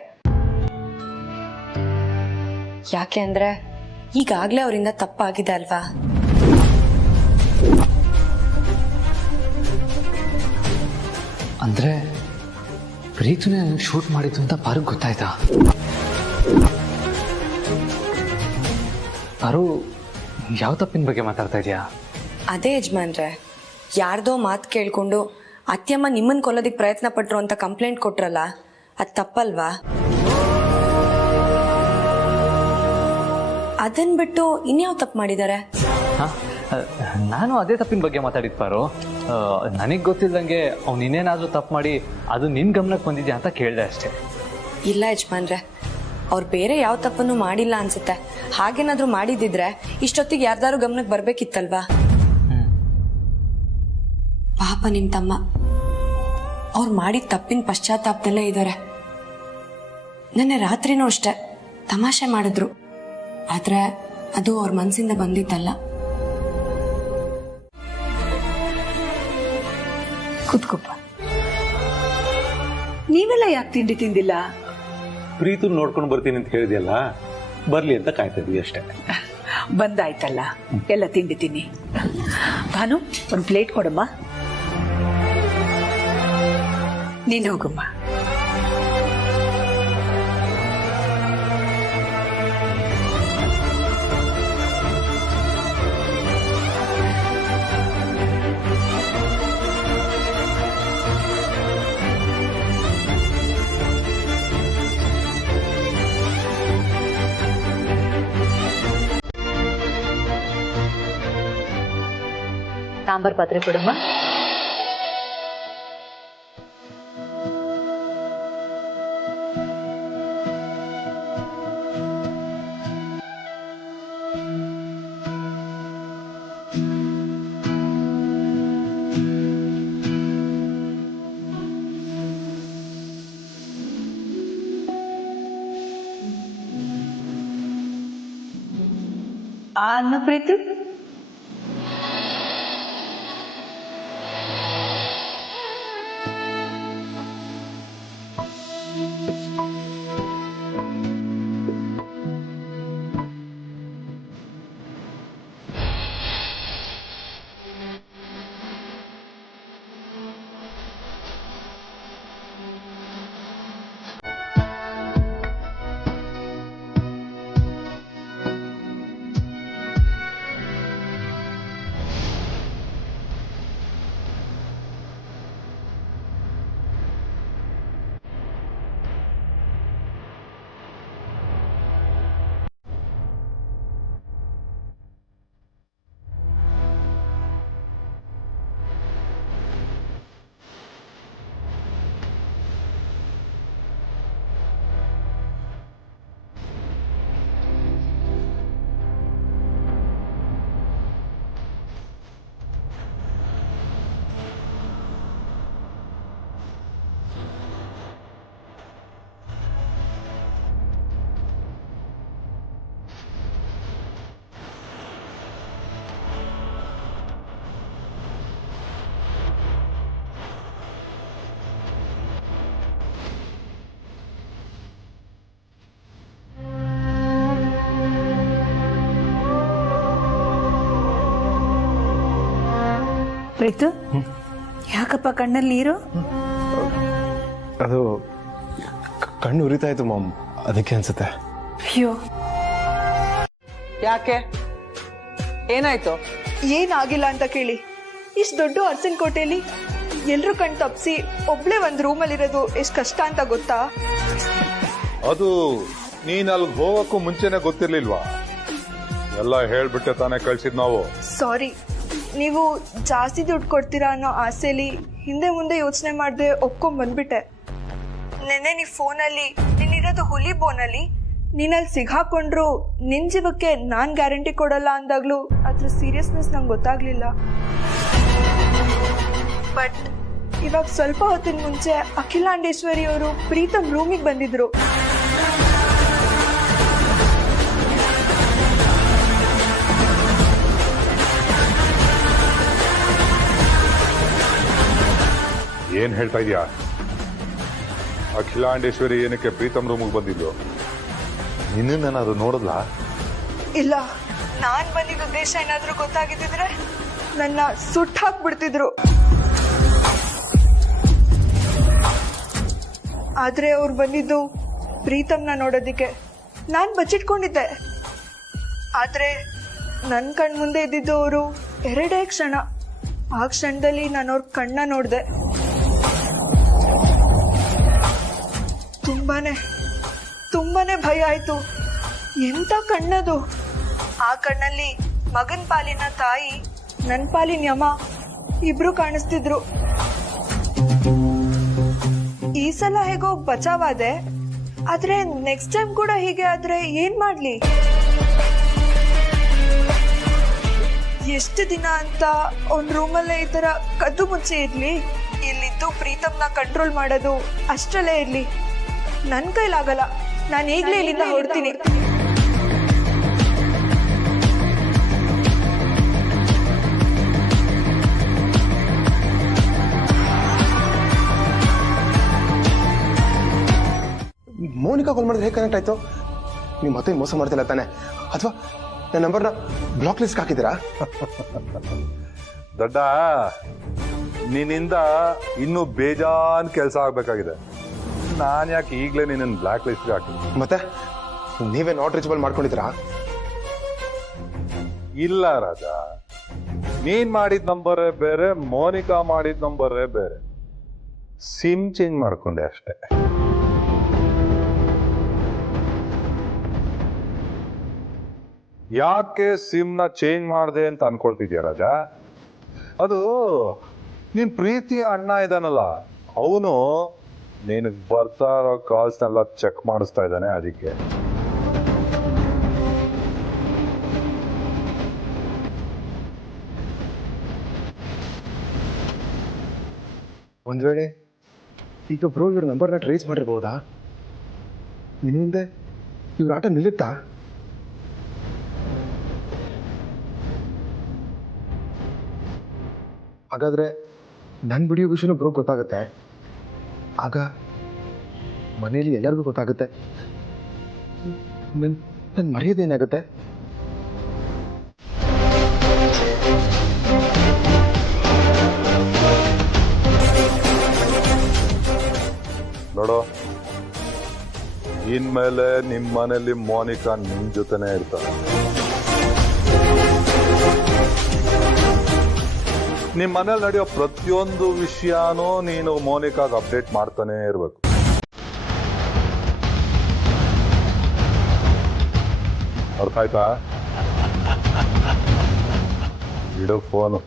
ಯಾಕೆ ಅಂದ್ರೆ ಈಗಾಗ್ಲೇ ಅವರಿಂದ ತಪ್ಪಾಗಿದೆ ಅಲ್ವಾ? ಅಂದ್ರೆ ಪ್ರೀತಿನೇ ಶೂಟ್ ಮಾಡಿದ್ದು ಅಂತ ಪಾರು ಗೊತ್ತಾಯ್ತಾ? ಪಾರು, ಯಾವ ತಪ್ಪಿನ ಬಗ್ಗೆ ಮಾತಾಡ್ತಾ ಇದೀಯಾ? ಅದೇ ಯಜಮಾನ್ರೆ, ಯಾರ್ದೋ ಮಾತು ಕೇಳ್ಕೊಂಡು ಅತ್ಯಮ್ಮ ನಿಮ್ಮನ್ ಕೊಲ್ಲೋದಿಕ್ ಪ್ರಯತ್ನ ಪಟ್ರು ಅಂತ ಕಂಪ್ಲೇಂಟ್ ಕೊಟ್ರಲ್ಲ, ಅದ್ ತಪ್ಪಲ್ವಾ? ಅದನ್ ಬಿಟ್ಟು ಇನ್ಯಾವ ತಪ್ಪು ಮಾಡಿದ್ದಾರೆ? ನಾನು ಅದೇ ತಪ್ಪಿನ ಬಗ್ಗೆ ಮಾತಾಡಿದ್ ಪಾರು. ನನಗೆ ಗೊತ್ತಿಲ್ದಂಗೆ ಅವ್ನು ಇನ್ನೇನಾದ್ರೂ ತಪ್ಪು ಮಾಡಿ ಅದು ನಿನ್ ಗಮನಕ್ಕೆ ಬಂದಿದ್ಯಾ ಅಂತ ಕೇಳಿದೆ ಅಷ್ಟೇ. ಇಲ್ಲ ಯಜಮಾನ್ರೆ, ಅವ್ರು ಬೇರೆ ಯಾವ ತಪ್ಪನ್ನು ಮಾಡಿಲ್ಲ ಅನ್ಸುತ್ತೆ. ಹಾಗೇನಾದ್ರೂ ಮಾಡಿದಿದ್ರೆ ಇಷ್ಟೊತ್ತಿಗೆ ಯಾರ್ದಾರು ಗಮನಕ್ಕೆ ಬರ್ಬೇಕಿತ್ತಲ್ವಾ? ಪಾಪ ನಿಮ್ ತಮ್ಮ ಅವ್ರು ಮಾಡಿದ ತಪ್ಪಿನ ಪಶ್ಚಾತ್ತಾಪದಲ್ಲೇ ಇದ್ದಾರೆ. ನೆನ್ನೆ ರಾತ್ರಿನೂ ಅಷ್ಟೆ ತಮಾಷೆ ಮಾಡಿದ್ರು, ಆದ್ರೆ ಅದು ಅವ್ರ ಮನಸ್ಸಿಂದ ಬಂದಿತ್ತಲ್ಲ. ಕೂತ್ಕೊಪ್ಪ. ನೀವೆಲ್ಲ ಯಾಕೆ ತಿಂಡಿ ತಿಂದಿಲ್ಲ? ಪ್ರೀತು ನೋಡ್ಕೊಂಡು ಬರ್ತೀನಿ ಅಂತ ಹೇಳಿದೆಯಲ್ಲ, ಬರ್ಲಿ ಅಂತ ಕಾಯ್ತಾ ಇದೀವಿ ಅಷ್ಟೇ. ಬಂದಾಯ್ತಲ್ಲ, ಎಲ್ಲ ತಿಂಡಿ ತಿನ್ನಿ. ಭಾನು, ಒಂದು ಪ್ಲೇಟ್ ಕೊಡಮ್ಮ. ನೀನು ಹೋಗಮ್ಮ. ಸಾಂಬಾರ್ ಪಾತ್ರೆ ಕೊಡಮ್ಮ. ಅನ್ನ ಪ್ರೀತಿ, ಪ್ರೀತು, ಯಾಕಪ್ಪ ಕಣ್ಣಲ್ಲಿ ನೀರು? ಅದು ಕಣ್ಣು ಉರಿತಾ ಇತ್ತು ಮಾಮ್, ಅದಕ್ಕೆ ಅನ್ಸುತ್ತೆ. ಅಯ್ಯೋ, ಯಾಕೆ? ಏನಾಯ್ತು? ಏನಾಗಿಲ್ಲ ಅಂತ ಕೇಳಿ. ಇಷ್ಟು ದೊಡ್ಡ ಅರಸನ್ ಕೋಟೆಯಲ್ಲಿ ಎಲ್ರು ಕಣ್ ತಪ್ಸಿ ಒಬ್ಳೆ ಒಂದ್ ರೂಮಲ್ಲಿರೋದು ಎಷ್ಟು ಕಷ್ಟ ಅಂತ ಗೊತ್ತಾ? ಅದು ನೀನ್ ಅಲ್ಲಿಗೆ ಹೋಗಕ್ಕೂ ಮುಂಚೆನೆ ಗೊತ್ತಿರ್ಲಿಲ್ವಾ? ಎಲ್ಲ ಹೇಳ್ಬಿಟ್ಟೆ ತಾನೇ ಕಳ್ಸಿದ್ ನಾವು. ಸಾರಿ, ನೀವು ಜಾಸ್ತಿ ದುಡ್ಡು ಕೊಡ್ತೀರಾ ಅನ್ನೋ ಆಸೆಲಿ ಹಿಂದೆ ಮುಂದೆ ಯೋಚನೆ ಮಾಡದೆ ಒಪ್ಕೊಂಡ್ ಬಂದ್ಬಿಟ್ಟೆ. ನೆನ್ನೆ ನೀ ಫೋನಲ್ಲಿ ನೀನಿರೋದು ಹುಲಿ ಬೋನಲ್ಲಿ, ನೀನಲ್ಲಿ ಸಿಗಾಕೊಂಡ್ರು ನಿನ್ ಜೀವಕ್ಕೆ ನಾನ್ ಗ್ಯಾರಂಟಿ ಕೊಡಲ್ಲ ಅಂದಾಗ್ಲೂ ಅದ್ರ ಸೀರಿಯಸ್ನೆಸ್ ನಂಗೆ ಗೊತ್ತಾಗ್ಲಿಲ್ಲ. ಬಟ್ ಇವಾಗ ಸ್ವಲ್ಪ ಹೊತ್ತಿನ ಮುಂಚೆ ಅಖಿಲಾಂಡೇಶ್ವರಿ ಅವರು ಪ್ರೀತಮ್ ರೂಮಿಗೆ ಬಂದಿದ್ರು. ಏನ್ ಹೇಳ್ತಾ ಇದೀಯಾ? ಅಖಿಲಾಂಡೇಶ್ವರಿ ಏನಕ್ಕೆ ಪ್ರೀತಮ್ ರೂಮಿಗೆ ಬಂದಿದ್ದು? ನಿನ್ನನ್ನಾದ್ರು ನೋಡಿದ್ಲಾ? ಇಲ್ಲ, ನಾನ್ ಬಂದಿದ್ದ ಉದ್ದೇಶ ಏನಾದ್ರೂ ಗೊತ್ತಾಗಿದ್ದಿದ್ರೆ ನನ್ನ ಸುಟ್ಟು ಹಾಕ್ಬಿಡ್ತಿದ್ರು. ಆದ್ರೆ ಅವ್ರು ಬಂದಿದ್ದು ಪ್ರೀತಮ್ನ ನೋಡೋದಿಕ್ಕೆ. ನಾನ್ ಬಚ್ಚಿಟ್ಕೊಂಡಿದ್ದೆ, ಆದ್ರೆ ನನ್ ಕಣ್ ಮುಂದೆ ಇದ್ದಿದ್ದು ಅವರು 2 ಕ್ಷಣ. ಆ ಕ್ಷಣದಲ್ಲಿ ನಾನು ಅವ್ರ ಕಣ್ಣ ನೋಡ್ದೆ. ತುಂಬಾನೇ ಭಯ ಆಯ್ತು. ಎಂತ ಕಣ್ಣದು! ಆ ಕಣ್ಣಲ್ಲಿ ಮಗನ್ ಪಾಲಿನ ತಾಯಿ, ನನ್ ಪಾಲಿನ ಯಮ ಇಬ್ರು ಕಾಣಿಸ್ತಿದ್ರು. ಈ ಸಲ ಹೇಗೋ ಬಚಾವಾದೆ, ಆದ್ರೆ ನೆಕ್ಸ್ಟ್ ಟೈಮ್ ಕೂಡ ಹೀಗೆ ಆದ್ರೆ ಏನ್ ಮಾಡ್ಲಿ? ಎಷ್ಟು ದಿನ ಅಂತ ಒಂದ್ ರೂಮಲ್ಲೇ ಈ ತರ ಕದ್ದು ಮುಚ್ಚಿ ಇರ್ಲಿ? ಇಲ್ಲಿದ್ದು ಪ್ರೀತಮ್ನ ಕಂಟ್ರೋಲ್ ಮಾಡೋದು ಅಷ್ಟರಲ್ಲೇ ಇರ್ಲಿ. ನನ್ನ ಕೈಲಾಗಲ್ಲ. ನಾನು ಈಗಲೇ ಇಲ್ಲಿಂದ ಹೊರಡ್ತೀನಿ. ಮೋನಿಕಾ ಕಾಲ್ ಮಾಡಿದ್ರೆ ಹೇಗೆ ಕನೆಕ್ಟ್ ಆಯ್ತು? ನೀವು ಮತ್ತೆ ಮೋಸ ಮಾಡ್ತಿಲ್ಲ ತಾನೆ? ಅಥವಾ ನನ್ನ ನಂಬರ್ನ ಬ್ಲಾಕ್ ಲಿಸ್ಟ್ ಹಾಕಿದ್ದೀರಾ? ದೊಡ್ಡ, ನಿನ್ನಿಂದ ಇನ್ನೂ ಬೇಜಾನ್ ಕೆಲಸ ಆಗ್ಬೇಕಾಗಿದೆ. ನಾನು ಯಾಕೆ ಈಗಲೇ ನಿನ್ನ ಬ್ಲಾಕ್ ಲಿಸ್ಟ್ಗೆ ಹಾಕಿದ್ದೀನಿ? ಮತ್ತೆ ನೀವೇ ನಾಟ್ ರೀಚಬಲ್ ಮಾಡ್ಕೊಂಡಿದ್ದೀರಾ? ಇಲ್ಲ ರಾಜ, ನೀನ್ ಮಾಡಿದ ನಂಬರೇ ಬೇರೆ, ಮೋನಿಕಾ ಮಾಡಿದ ನಂಬರೇ ಬೇರೆ. ಸಿಮ್ ಚೇಂಜ್ ಮಾಡ್ಕೊಂಡೆ ಅಷ್ಟೇ. ಯಾಕೆ ಸಿಮ್ನ ಚೇಂಜ್ ಮಾಡಿದೆ ಅಂತ ಅನ್ಕೊಳ್ತಿದ್ಯಾ ರಾಜ? ಅದು ನಿನ್ ಪ್ರೀತಿ ಅಣ್ಣ ಇದಾನಲ್ಲ, ಅವನು ನಿನಗೆ ಬರ್ತಾ ಇರೋ ಕಾಲ್ಸ್ನೆಲ್ಲ ಚೆಕ್ ಮಾಡಿಸ್ತಾ ಇದ್ದಾನೆ. ಅದಕ್ಕೆ ಒಂದ್ ವೇಳೆ ಈಗ ಬ್ರೋ ಇವ್ರ ನಂಬರ್ನ ಟ್ರೇಸ್ ಮಾಡಿರ್ಬೋದಾ? ನಿನ್ನಿಂದ ಇವ್ರ ಆಟ ನಿಲ್ಲುತ್ತಾ? ಹಾಗಾದ್ರೆ ನನ್ನ ವಿಡಿಯೋ ವಿಷಯನೂ ಬ್ರೋ ಗೊತ್ತಾಗುತ್ತೆ. ಆಗ ಮನೆಯಲ್ಲಿ ಎಲ್ಲರಿಗೂ ಗೊತ್ತಾಗುತ್ತೆ. ನನ್ನ ಮರ್ಯಾದೇನಾಗುತ್ತೆ? ನೋಡು, ಇನ್ಮೇಲೆ ನಿಮ್ಮ ಮನೇಲಿ ಮೋನಿಕಾ ನಿಮ್ ಜೊತೆನೇ ಇರ್ತಾಳೆ. ನಿಮ್ ಮನೇಲಿ ನಡೆಯೋ ಪ್ರತಿಯೊಂದು ವಿಷಯನೂ ನೀನು ಮೋನಿಕಾಗ್ ಅಪ್ಡೇಟ್ ಮಾಡ್ತಾನೆ ಇರ್ಬೇಕು. ಅರ್ಥ ಆಯ್ತಾ? ಇಡೋ ಫೋನು.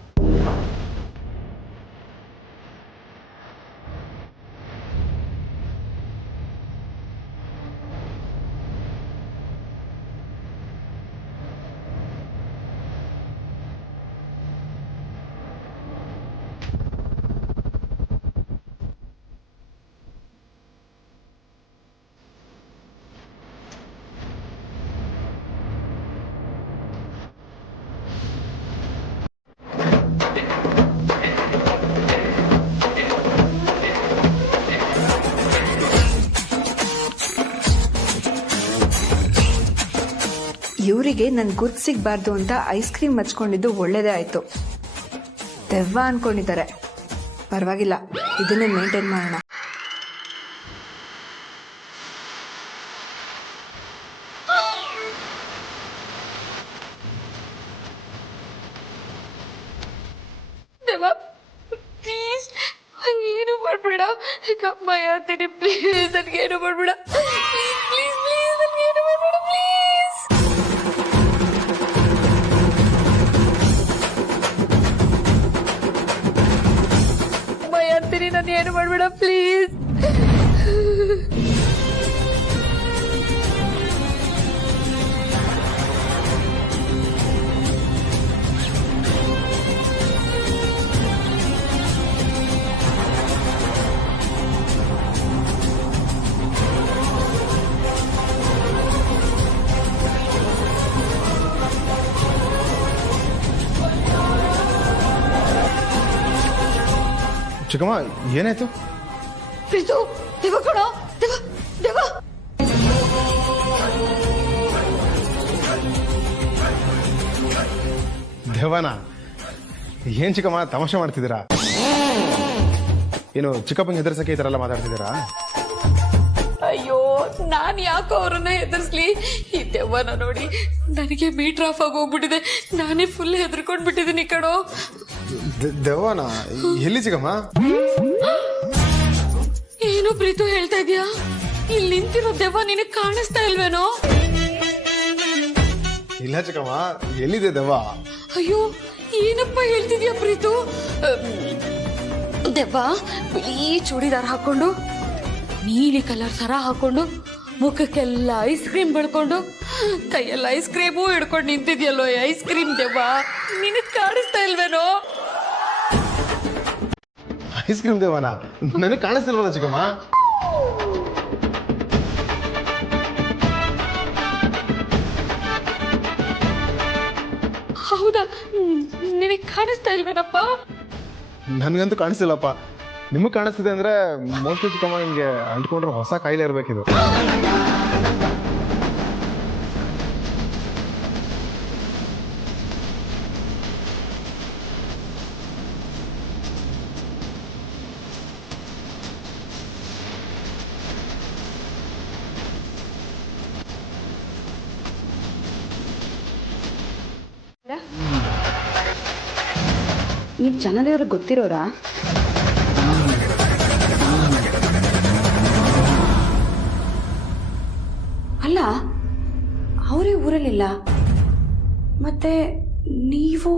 ಇವರಿಗೆ ನನ್ನ ಗುರ್ತು ಸಿಗಬಾರ್ದು ಅಂತ ಐಸ್ ಕ್ರೀಮ್ ಹಚ್ಕೊಂಡಿದ್ದು ಒಳ್ಳೇದೇ ಆಯ್ತು. ದೆವ್ವ ಅನ್ಕೊಂಡಿದ್ದಾರೆ. ಪರವಾಗಿಲ್ಲ, ಇದನ್ನೇ ಮೇಂಟೈನ್ ಮಾಡೋಣ. ಪ್ಲೀಸ್ ಏನು ಮಾಡ್ಬೇಡ, ಭಯ ಆಗ್ತೀನಿ. ಪ್ಲೀಸ್ ನನ್ಗೇನು ಮಾಡ್ಬೇಡ. ಪ್ಲೀಸ್ ಪ್ಲೀಸ್ ಪ್ಲೀಸ್ ನನ್ಗೇನು ಮಾಡ್ಬೇಡ. ಪ್ಲೀಸ್ ಭಯ ಆಗ್ತೀನಿ. ನಾನು ಏನು ಮಾಡ್ಬೇಡ ಪ್ಲೀಸ್. ಚಿಕ್ಕಮ್ಮ, ಏನಾಯ್ತು? ಪ್ರೀತು, ದೇವ ಕಣ, ದೇವ ದೇವ. ದೇವನ ಏನ್ ಚಿಕ್ಕಮ್ಮ ತಮಾಷೆ ಮಾಡ್ತಿದ್ದೀರಾ? ಏನು ಚಿಕ್ಕಪ್ಪನ ಹೆದರ್ಸಕ್ಕೆ ಈ ಥರ ಎಲ್ಲ ಮಾತಾಡ್ತಿದ್ದೀರಾ? ಅಯ್ಯೋ, ನಾನ್ ಯಾಕೋ ಅವ್ರನ್ನ ಹೆದರ್ಸ್ಲಿ? ಈ ದೆವ್ವನ ನೋಡಿ ನನಗೆ ಮೀಟರ್ ಆಫ್ ಆಗಿ ಹೋಗ್ಬಿಟ್ಟಿದೆ. ನಾನೇ ಫುಲ್ ಹೆದರ್ಕೊಂಡ್ ಬಿಟ್ಟಿದ್ದೀನಿ ಕಣೋ. ದೆವ್ವನ ಎಲ್ಲಿ ಚಿಕ್ಕಮ್ಮ? ಏನು ಪ್ರೀತು ಹೇಳ್ತಾ ಇದೀಯಾ? ಇಲ್ಲಿ ನಿಂತಿರೋ ದೆವ್ವ ನಿನಗೆ ಕಾಣಿಸ್ತಾ ಇಲ್ವೇನೋ? ಇಲ್ಲ ಚಿಕ್ಕಮ್ಮ, ಎಲ್ಲಿದೆ ದೆವ್ವ? ಅಯ್ಯೋ, ಏನಪ್ಪ ಹೇಳ್ತಿದ್ಯಾ ಪ್ರೀತು? ದೆವ್ವ ಬಿಳಿ ಚೂಡಿದಾರ ಹಾಕೊಂಡು, ನೀಲಿ ಕಲರ್ ಸರ ಹಾಕೊಂಡು, ಮುಖಕ್ಕೆಲ್ಲ ಐಸ್ ಕ್ರೀಮ್ ಬಳ್ಕೊಂಡು, ಕೈಯೆಲ್ಲ ಐಸ್ ಕ್ರೀಮು ಹಿಡ್ಕೊಂಡು ನಿಂತಿದ್ಯಲ್ಲೋ ಐಸ್ ಕ್ರೀಮ್ ದೆವ್ವ. ನಿನಗ್ ಕಾಣಿಸ್ತಾ ಇಲ್ವೇನೋ? ಐಸ್ ಕ್ರೀಮ್ ದೇವನ ನನಗೆ ಕಾಣಿಸ್ತಿಲ್ವಲ್ಲ ಚಿಕ್ಕಮ್ಮ. ಹೌದಾ? ನಿನಗೆ ಕಾಣಿಸ್ತಾ ಇಲ್ವೇನಪ್ಪ? ನನಗಂತೂ ಕಾಣಿಸ್ತಿಲ್ಲಪ್ಪ. ನಿಮಗೆ ಕಾಣಿಸ್ತಿದೆ ಅಂದ್ರೆ ಮೋಸ್ಟ್ಲಿ ಚಿಕ್ಕಮ್ಮ ಹಿಂಗೆ ಅಂಟ್ಕೊಂಡ್ರೆ ಹೊಸ ಕಾಯಿಲೆ ಇರಬೇಕಿದು. ಈ ಜನದೇವ್ರಿಗೆ ಗೊತ್ತಿರೋರಾ? ಅಲ್ಲ, ಅವರೇ ಊರಲ್ಲಿಲ್ಲ, ಮತ್ತೆ ನೀವು?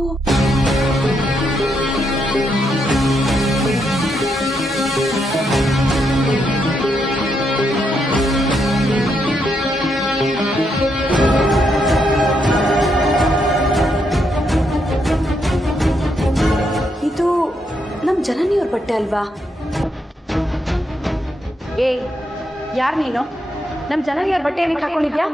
ಇದು ನಮ್ಮ ಜನನಿಯವ್ರ ಬಟ್ಟೆ ಅಲ್ವಾ? ಏ, ಯಾರು ನೀನು? ನಮ್ಮ ಜನನಿಯವ್ರ ಬಟ್ಟೆ ಏನಕ್ಕೆ ಹಾಕೊಂಡಿದ್ಯಾ?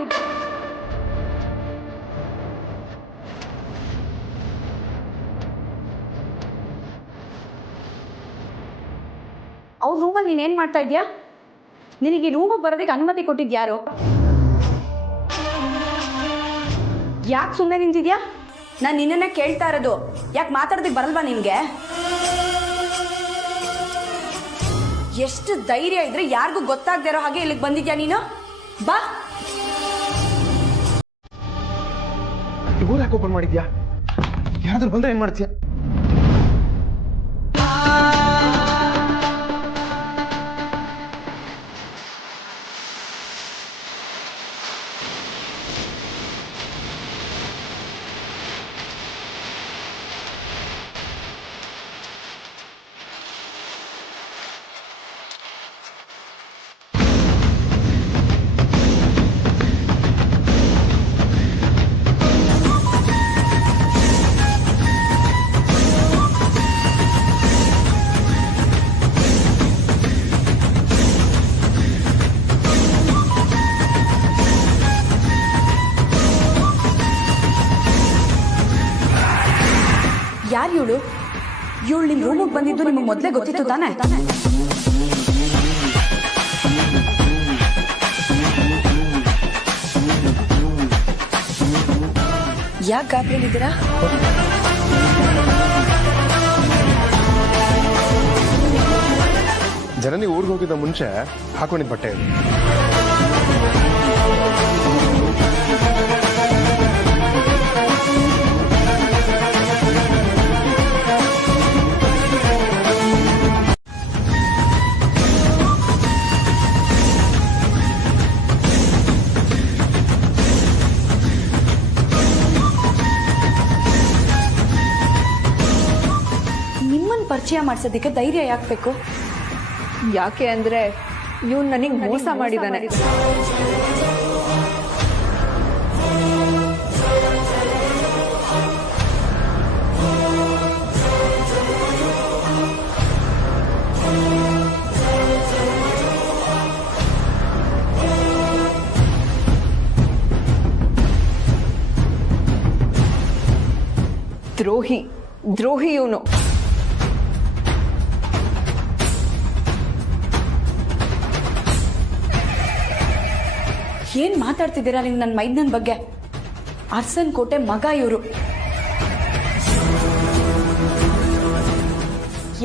ಅವ್ರ ರೂಮಲ್ಲಿ ನೀನೇನು ಮಾಡ್ತಾ ಇದ್ಯಾ? ನಿನಗೆ ಈ ರೂಮಿಗೆ ಬರೋದಕ್ಕೆ ಅನುಮತಿ ಕೊಟ್ಟಿದ್ಯಾರು? ಯಾಕೆ ಸುಮ್ಮನೆ ನಿಂತಿದ್ಯಾ? ನಾನು ನಿನ್ನನ್ನೇ ಕೇಳ್ತಾ ಇರೋದು. ಯಾಕೆ ಮಾತಾಡೋದಕ್ಕೆ ಬರಲ್ವಾ ನಿನ್ಗೆ? ಎಷ್ಟು ಧೈರ್ಯ ಇದ್ರೆ ಯಾರಿಗೂ ಗೊತ್ತಾಗದೇ ಇರೋ ಹಾಗೆ ಇಲ್ಲಿಗೆ ಬಂದಿದ್ಯಾ ನೀನು? ಬಾ. ಊರು ಯಾಕೆ ಓಪನ್ ಮಾಡಿದ್ಯಾ? ಯಾರಾದ್ರೂ ಬಂದ್ರೆ ಏನ್ ಮಾಡ್ತೀಯ? ಯಾರು ಇವಳು? ಇವಳು ನಿಮ್ಮ ರೂಮಿಗೆ ಬಂದಿದ್ದು ನಿಮಗೆ ಮೊದಲೇ ಗೊತ್ತಿತ್ತು ತಾನೆ? ಯಾಕೆ ಗಾಬರಿಯಲ್ಲಿದ್ದೀರಾ? ಜನನಿ ಊರಿಗೆ ಹೋಗಿದ್ದ ಮುಂಚೆ ಹಾಕೊಂಡಿದ್ದ ಬಟ್ಟೆ ಇದು. ಪರಿಚಯ ಮಾಡಿಸೋದಕ್ಕೆ ಧೈರ್ಯ ಯಾಕೆ ಬೇಕು? ಯಾಕೆ ಅಂದ್ರೆ ಇವ್ನು ನನಗೆ ಮೋಸ ಮಾಡಿದಾನೆ. ದ್ರೋಹಿ ದ್ರೋಹಿ ಇವನು. ಏನ್ ಮಾತಾಡ್ತಿದ್ದೀರಾ ನೀವು ನನ್ನ ಮೈದನನ್ ಬಗ್ಗೆ? ಅರ್ಸನ್ ಕೋಟೆ ಮಗ ಇವರು.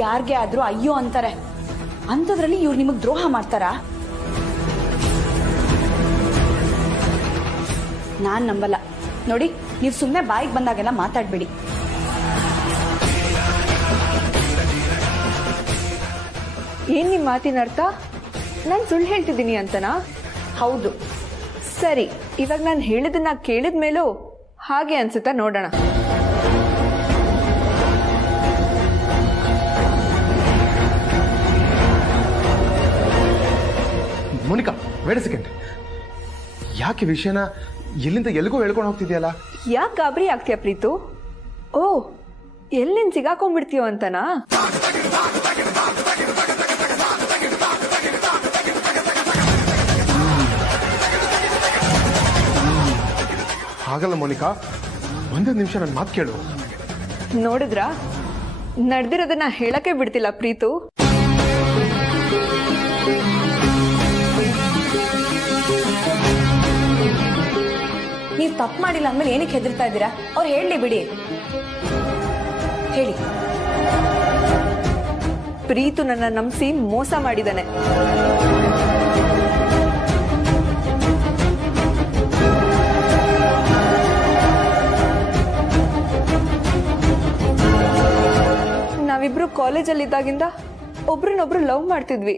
ಯಾರ್ಗೆ ಆದ್ರೂ ಅಯ್ಯೋ ಅಂತಾರೆ, ಅಂಥದ್ರಲ್ಲಿ ಇವ್ರು ನಿಮಗ್ ದ್ರೋಹ ಮಾಡ್ತಾರಾ? ನಾನ್ ನಂಬಲ್ಲ. ನೋಡಿ, ನೀವು ಸುಮ್ಮನೆ ಬಾಯಿಗೆ ಬಂದಾಗೆಲ್ಲ ಮಾತಾಡ್ಬೇಡಿ. ಏನ್ ನಿಮ್ ಮಾತಿನ ಅರ್ಥ? ನಾನು ಸುಳ್ಳು ಹೇಳ್ತಿದ್ದೀನಿ ಅಂತನಾ? ಹೌದು. ಸರಿ, ಇವಾಗ ನಾನು ಹೇಳಿದನ್ನ ಕೇಳಿದ ಮೇಲೂ ಹಾಗೆ ಅನ್ಸುತ್ತಾ ನೋಡೋಣ. Monica, wait second. ಯಾಕೆ ವಿಷಯನ ಎಲ್ಲಿಂದ ಎಲ್ಲಿಗೂ ಹೇಳ್ಕೊಂಡು ಹೋಗ್ತಿದ್ಯಲ್ಲ? ಯಾಕೆ ಗಾಬರಿ ಆಗ್ತೀಯ ಪ್ರೀತು? ಓ, ಎಲ್ಲಿ ನೀನ್ ಸಿಗಾಕೊಂಡ್ಬಿಡ್ತೀಯೋ ಅಂತನಾ? ಹಾಗಲ್ಲ ಮೋನಿಕಾ, ಒಂದೇ ನಿಮಿಷ ನನ್ನ ಮಾತು ಕೇಳು. ನೋಡಿದ್ರ ನಡೆದಿರೋದನ್ನ ಹೇಳಕ್ಕೆ ಬಿಡ್ತಿಲ್ಲ ಪ್ರೀತು. ನೀವು ತಪ್ಪು ಮಾಡಿಲ್ಲ ಅಂದ್ಮೇಲೆ ಏನಕ್ಕೆ ಹೆದರ್ತಾ ಇದ್ದೀರಾ? ಅವ್ರು ಹೇಳಿ ಬಿಡಿ, ಹೇಳಿ. ಪ್ರೀತು ನನ್ನ ನಂಬಿಸಿ ಮೋಸ ಮಾಡಿದಾನೆ. ನಾವಿಬ್ರು ಕಾಲೇಜಲ್ಲಿ ಇದ್ದಾಗಿಂದ ಒಬ್ರನ್ನೊಬ್ರು ಲವ್ ಮಾಡ್ತಿದ್ವಿ.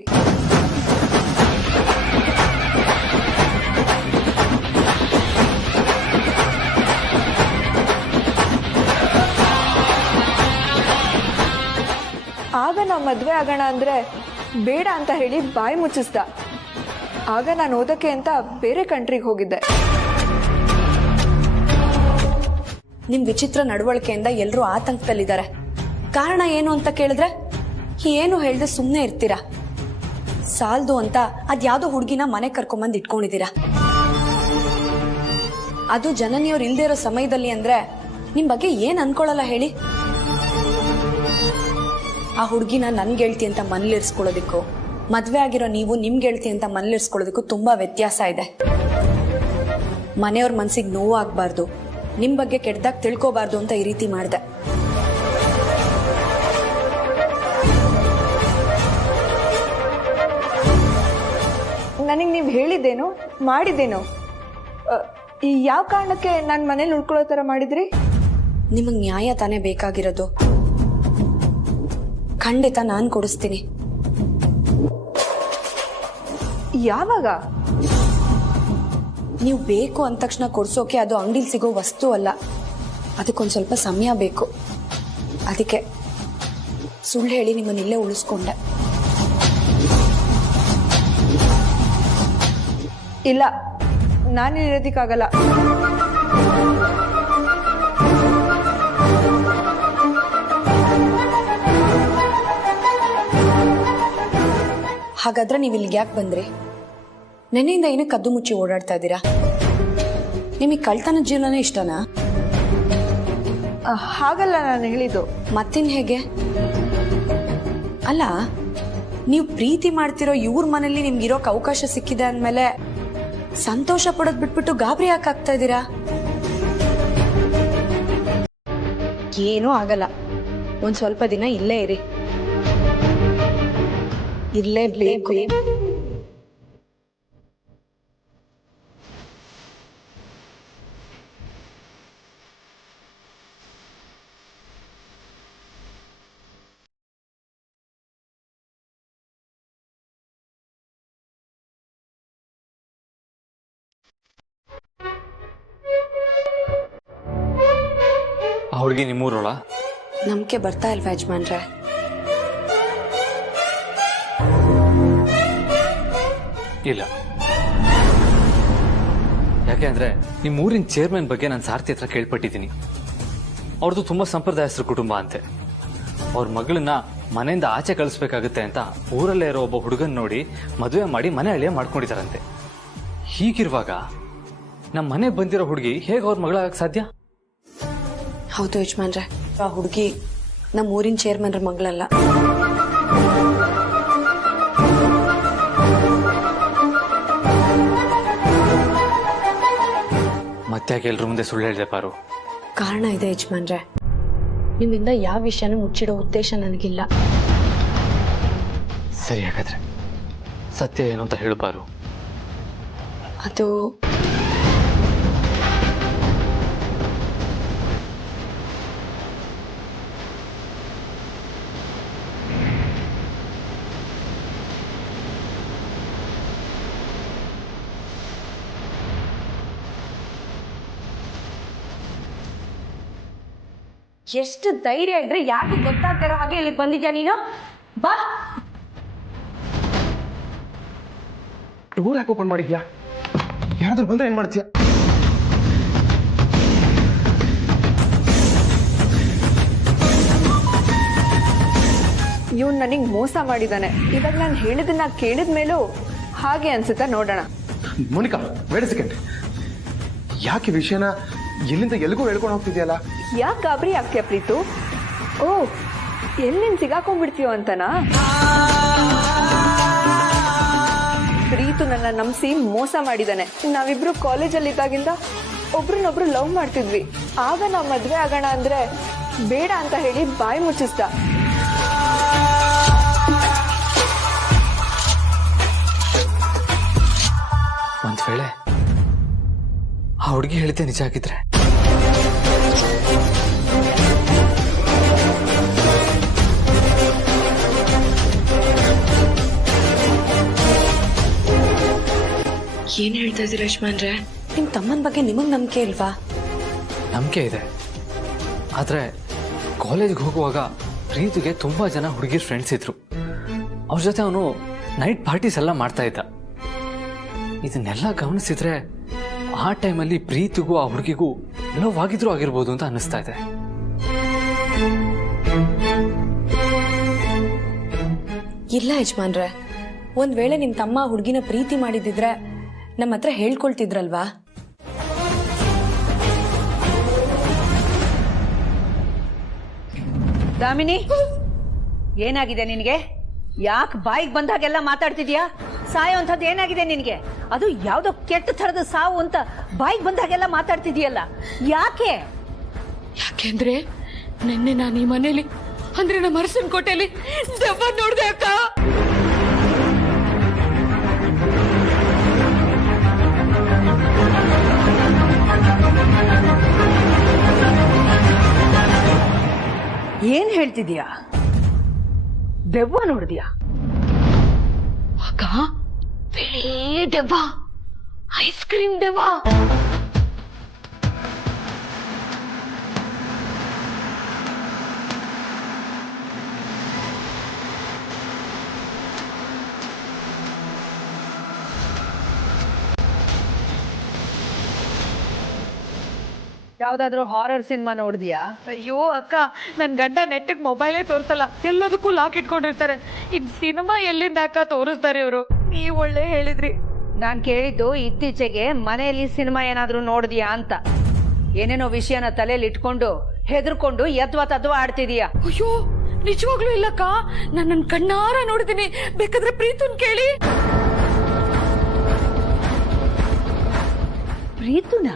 ಆಗ ನಾವು ಮದ್ವೆ ಆಗೋಣ ಅಂದ್ರೆ ಬೇಡ ಅಂತ ಹೇಳಿ ಬಾಯಿ ಮುಚ್ಚಿಸ್ದ. ಆಗ ನಾನು ಓದಕ್ಕೆ ಅಂತ ಬೇರೆ ಕಂಟ್ರಿಗೆ ಹೋಗಿದ್ದೆ. ನಿಮ್ ವಿಚಿತ್ರ ನಡವಳಿಕೆಯಿಂದ ಎಲ್ಲರೂ ಆತಂಕದಲ್ಲಿದ್ದಾರೆ. ಕಾರಣ ಏನು ಅಂತ ಕೇಳಿದ್ರೆ ಏನು ಹೇಳ್ದೆ ಸುಮ್ಮನೆ ಇರ್ತೀರಾ. ಸಾಲ್ದು ಅಂತ ಅದ್ಯಾವುದೋ ಹುಡುಗಿನ ಮನೆ ಕರ್ಕೊಂಬಂದು ಇಟ್ಕೊಂಡಿದ್ದೀರಾ. ಅದು ಜನನಿಯವ್ರು ಇಲ್ದೇ ಇರೋ ಸಮಯದಲ್ಲಿ ಅಂದ್ರೆ ನಿಮ್ ಬಗ್ಗೆ ಏನ್ ಅನ್ಕೊಳ್ಳಲ್ಲ ಹೇಳಿ. ಆ ಹುಡುಗಿನ ನನ್ ಗೆಳ್ತಿ ಅಂತ ಮನೇಲಿರ್ಸ್ಕೊಳ್ಳೋದಿಕ್ಕೂ ಮದ್ವೆ ಆಗಿರೋ ನೀವು ನಿಮ್ ಗೆಳ್ತಿ ಅಂತ ಮನೇಲಿರ್ಸ್ಕೊಳ್ಳೋದಕ್ಕೂ ತುಂಬಾ ವ್ಯತ್ಯಾಸ ಇದೆ. ಮನೆಯವ್ರ ಮನ್ಸಿಗೆ ನೋವು ಆಗ್ಬಾರ್ದು, ನಿಮ್ ಬಗ್ಗೆ ಕೆಟ್ಟದಾಗ ತಿಳ್ಕೋಬಾರ್ದು ಅಂತ ಈ ರೀತಿ ಮಾಡ್ದೆ. ನನಗೆ ನೀವು ಹೇಳಿದ್ದೇನು ಮಾಡಿದ್ದೇನು? ಯಾವ ಕಾರಣಕ್ಕೆ ನಾನು ಮನೇಲಿ ಉಳ್ಕೊಳ್ಳೋ ಥರ ಮಾಡಿದ್ರಿ? ನಿಮಗ್ ನ್ಯಾಯ ತಾನೇ ಬೇಕಾಗಿರೋದು. ಖಂಡಿತ ನಾನು ಕೊಡಿಸ್ತೀನಿ. ಯಾವಾಗ? ನೀವು ಬೇಕು ಅಂದ ತಕ್ಷಣ ಕೊಡ್ಸೋಕೆ ಅದು ಅಂಗಡಿಲಿ ಸಿಗೋ ವಸ್ತು ಅಲ್ಲ. ಅದಕ್ಕೊಂದು ಸ್ವಲ್ಪ ಸಮಯ ಬೇಕು. ಅದಕ್ಕೆ ಸುಳ್ಳು ಹೇಳಿ ನಿಮ್ಮನ್ನ ಇಲ್ಲೇ ಉಳಿಸ್ಕೊಂಡೆ. ಇಲ್ಲ, ನಾನು ಇರೋದಕ್ಕಾಗಲ್ಲ. ಹಾಗಾದ್ರೆ ನೀವು ಇಲ್ಲಿಗೆ ಯಾಕೆ ಬಂದ್ರಿ? ನೆನೆಯಿಂದ ಏನಕ್ಕೆ ಕದ್ದು ಮುಚ್ಚಿ ಓಡಾಡ್ತಾ ಇದ್ದೀರಾ? ನಿಮಗೆ ಕಳ್ತನ ಜೀವನನೇ ಇಷ್ಟನಾ? ಹಾಗಲ್ಲ ನಾನು ಹೇಳಿದ್ದು. ಮತ್ತಿನ್ ಹೇಗೆ? ಅಲ್ಲ, ನೀವು ಪ್ರೀತಿ ಮಾಡ್ತಿರೋ ಇವ್ರ ಮನೇಲಿ ನಿಮ್ಗಿರೋಕ್ ಅವಕಾಶ ಸಿಕ್ಕಿದೆ ಅಂದ್ಮೇಲೆ ಸಂತೋಷ ಪಡೋದ್ ಬಿಟ್ಬಿಟ್ಟು ಗಾಬರಿ ಯಾಕಾಗ್ತಾ ಇದ್ದೀರಾ? ಏನೂ ಆಗಲ್ಲ. ಒಂದ್ ಸ್ವಲ್ಪ ದಿನ ಇಲ್ಲೇ ಇರಿ. ಇರ್ಲೇಬೇಕು. ಆ ಹುಡುಗಿ ನಿಮ್ಮೂರೋಳ? ನಂಬಿಕೆ ಬರ್ತಾ ಇಲ್ವಾ ಯಜಮಾನ್ರೆ? ಇಲ್ಲ. ಯಾಕೆ ಅಂದ್ರೆ ನಿಮ್ಮ ಊರಿನ ಚೇರ್ಮನ್ ಬಗ್ಗೆ ನಾನು ಸಾರ್ಥಿ ಹತ್ರ ಕೇಳ್ಪಟ್ಟಿದ್ದೀನಿ. ಅವ್ರದ್ದು ತುಂಬಾ ಸಂಪ್ರದಾಯಸ್ಥರ ಕುಟುಂಬ ಅಂತೆ. ಅವ್ರ ಮಗಳನ್ನ ಮನೆಯಿಂದ ಆಚೆ ಕಳಿಸ್ಬೇಕಾಗುತ್ತೆ ಅಂತ ಊರಲ್ಲೇ ಇರೋ ಒಬ್ಬ ಹುಡುಗನ್ ನೋಡಿ ಮದುವೆ ಮಾಡಿ ಮನೆ ಹಳ್ಳಿಯ ಮಾಡ್ಕೊಂಡಿದ್ದಾರಂತೆ. ಹೀಗಿರುವಾಗ ನಮ್ಮ ಮನೆಗೆ ಬಂದಿರೋ ಹುಡುಗಿ ಹೇಗೆ ಅವ್ರ ಮಗಳಾಗಕ್ಕೆ ಸಾಧ್ಯ? ಹೌದು ಯಜಮಾನ್ರೆ, ಆ ಹುಡುಗಿ ನಮ್ಮ ಊರಿನ ಚೇರ್ಮನ್ರ ಮಗಳಲ್ಲ. ಮತ್ತ್ಯಾಕೆ ಎಲ್ರ ಮುಂದೆ ಸುಳ್ಳು ಹೇಳಿದೆ ಪಾರು? ಕಾರಣ ಇದೆ ಯಜಮಾನ್ರೆ. ನಿಮ್ಮಿಂದ ಯಾವ ವಿಷಯನೂ ಮುಚ್ಚಿಡೋ ಉದ್ದೇಶ ನನಗಿಲ್ಲ. ಸರಿ, ಹಾಗಾದ್ರೆ ಸತ್ಯ ಏನು ಅಂತ ಹೇಳು ಪಾರು. ಅದು ಎಷ್ಟು ಧೈರ್ಯ ಇದ್ರೆ ಯಾಕೆ ಗೊತ್ತಾಗ್ತಿರೋ ಹಾಗೆ ಇಲ್ಲಿಗೆ ಬಂದಿದ್ಯಾ ನೀನು? ಬಾ. ಡೋರ್ ಯಾಕೆ ಓಪನ್ ಮಾಡಿದ್ಯಾ? ಯಾರಾದ್ರೂ ಬಂದ್ರೆ ಏನ್ ಮಾಡ್ತೀಯ? ಇವನು ನನಗೆ ಮೋಸ ಮಾಡಿದ್ದಾನೆ. ಇವಾಗ ನಾನು ಹೇಳಿದ್ದನ್ನ ಕೇಳಿದ ಮೇಲೂ ಹಾಗೆ ಅನ್ಸುತ್ತಾ ನೋಡೋಣ. ಮೋನಿಕಾ ವೇಟ್ ಸೆಕೆಂಡ್, ಯಾಕೆ ವಿಷಯನ ಎಲ್ಲಿಂದ ಎಲ್ಲಿಗೂ ಹೇಳ್ಕೊಂಡು ಹೋಗ್ತಿದ್ಯಲ್ಲ? ಯಾಕೆ ಗಾಬರಿ ಆಗ್ತೀಯ ಪ್ರೀತು? ಓ, ಎಲ್ಲಿಂದ ಸಿಗಾಕೊಂಡ್ಬಿಡ್ತೀಯೋ ಅಂತನಾ? ಪ್ರೀತು ನನ್ನ ನಂಬಿಸಿ ಮೋಸ ಮಾಡಿದಾನೆ. ನಾವಿಬ್ರು ಕಾಲೇಜಲ್ಲಿ ಇದ್ದಾಗಿಂದ ಒಬ್ರನ್ನೊಬ್ರು ಲವ್ ಮಾಡ್ತಿದ್ವಿ. ಆಗ ನಾವು ಮದ್ವೆ ಆಗೋಣ ಅಂದ್ರೆ ಬೇಡ ಅಂತ ಹೇಳಿ ಬಾಯಿ ಮುಚ್ಚಿಸ್ದ. ಒಂದ್ ವೇಳೆ ಆ ಹುಡುಗಿ ಹೇಳಿದ್ದೆ ನಿಜ ಆಗಿದ್ರೆ ಏನ್ ಹೇಳ್ತಾ ಇದ್ದೀರಾ ಯಜಮಾನ್ರೆ? ನಿಮ್ ತಮ್ಮನ ಬಗ್ಗೆ ನಿಮಗ್ ನಂಬಿಕೆ ಇಲ್ವಾ? ನಂಬಿಕೆ ಇದೆ, ಆದ್ರೆ ಕಾಲೇಜ್ಗೆ ಹೋಗುವಾಗ ಪ್ರೀತಿಗೆ ತುಂಬಾ ಜನ ಹುಡುಗಿರ್ ಫ್ರೆಂಡ್ಸ್ ಇದ್ರು. ಅವ್ರ ಜೊತೆ ಅವನು ನೈಟ್ ಪಾರ್ಟೀಸ್ ಎಲ್ಲ ಮಾಡ್ತಾ ಇದ್ದ. ಇದನ್ನೆಲ್ಲ ಗಮನಿಸಿದ್ರೆ ಆ ಟೈಮಲ್ಲಿ ಪ್ರೀತಿಗೂ ಆ ಹುಡುಗಿಗೂ ಲವ್ ಆಗಿದ್ರು ಆಗಿರ್ಬೋದು ಅಂತ ಅನ್ನಿಸ್ತಾ ಇದೆ. ಇಲ್ಲ ಯಜಮಾನ್ರೆ, ಒಂದ್ ವೇಳೆ ನಿಮ್ ತಮ್ಮ ಹುಡುಗಿನ ಪ್ರೀತಿ ಮಾಡಿದಿದ್ರೆ ನಮ್ಮ ಹತ್ರ ಹೇಳ್ಕೊಳ್ತಿದ್ರಲ್ವಾ? ದಾಮಿನಿ, ಏನಾಗಿದೆ ನಿನಗೆ? ಯಾಕೆ ಬಾಯಿಗೆ ಬಂದಾಗೆಲ್ಲ ಮಾತಾಡ್ತಿದ್ಯಾ? ಸಾಯೋ ಅಂಥದ್ದು ಏನಾಗಿದೆ ನಿನಗೆ? ಅದು ಯಾವ್ದೋ ಕೆಟ್ಟ ಥರದ ಸಾವು ಅಂತ ಬಾಯಿಗೆ ಬಂದಾಗೆಲ್ಲ ಮಾತಾಡ್ತಿದ್ಯಲ್ಲ, ಯಾಕೆ? ಯಾಕೆಂದ್ರೆ ನಿನ್ನೆ ನಾನು ಈ ಮನೇಲಿ ಅಂದ್ರೆ ನಮ್ಮ ಅರಸನ್ ಕೋಟೆಯಲ್ಲಿ ದೆವ್ವ ನೋಡ್ದೆ ಅಕ್ಕ. ಏನ್ ಹೇಳ್ತಿದ್ಯಾ? ದೆವ್ವ ನೋಡಿದ್ಯಾ? ಅಕ್ಕ, ಬಿಳಿ ದೆವ್ವ, ಐಸ್ ಕ್ರೀಮ್ ದೆವ್ವ. ಯಾವ್ದಾದ್ರು ಹಾರರ್ ಸಿನಿಮಾ ನೋಡಿದ್ಯಾ? ಅಯ್ಯೋ ಅಕ್ಕ, ನನ್ ಗಂಡ ನೆಟ್ಟಿಗೆ ಮೊಬೈಲೇ ತೋರಿಸಲ್ಲ, ಎಲ್ಲದಕ್ಕೂ ಲಾಕ್ ಇಟ್ಕೊಂಡಿರ್ತಾರೆ. ಇದ್ ಸಿನಿಮಾ ಎಲ್ಲಿಂದ ಅಕ್ಕ ತೋರಿಸ್ತಾರೆ ಇವರು? ನೀವ್ ಒಳ್ಳೆ ಹೇಳಿದ್ರಿ. ನಾನ್ ಕೇಳಿದ್ದು ಇತ್ತೀಚೆಗೆ ಮನೆಯಲ್ಲಿ ಸಿನಿಮಾ ಏನಾದ್ರೂ ನೋಡಿದ್ಯಾ ಅಂತ. ಏನೇನೋ ವಿಷಯನ ತಲೆಯಲ್ಲಿ ಇಟ್ಕೊಂಡು ಹೆದರ್ಕೊಂಡು ಯದ್ವಾ ತದ್ವಾ ಆಡ್ತಿದೀಯಾ. ಅಯ್ಯೋ, ನಿಜವಾಗ್ಲೂ ಇಲ್ಲಕ್ಕ, ನಾನು ನನ್ನ ಕಣ್ಣಾರ ನೋಡಿದೀನಿ. ಬೇಕಾದ್ರೆ ಪ್ರೀತುನ್ ಕೇಳಿ. ಪ್ರೀತುನ?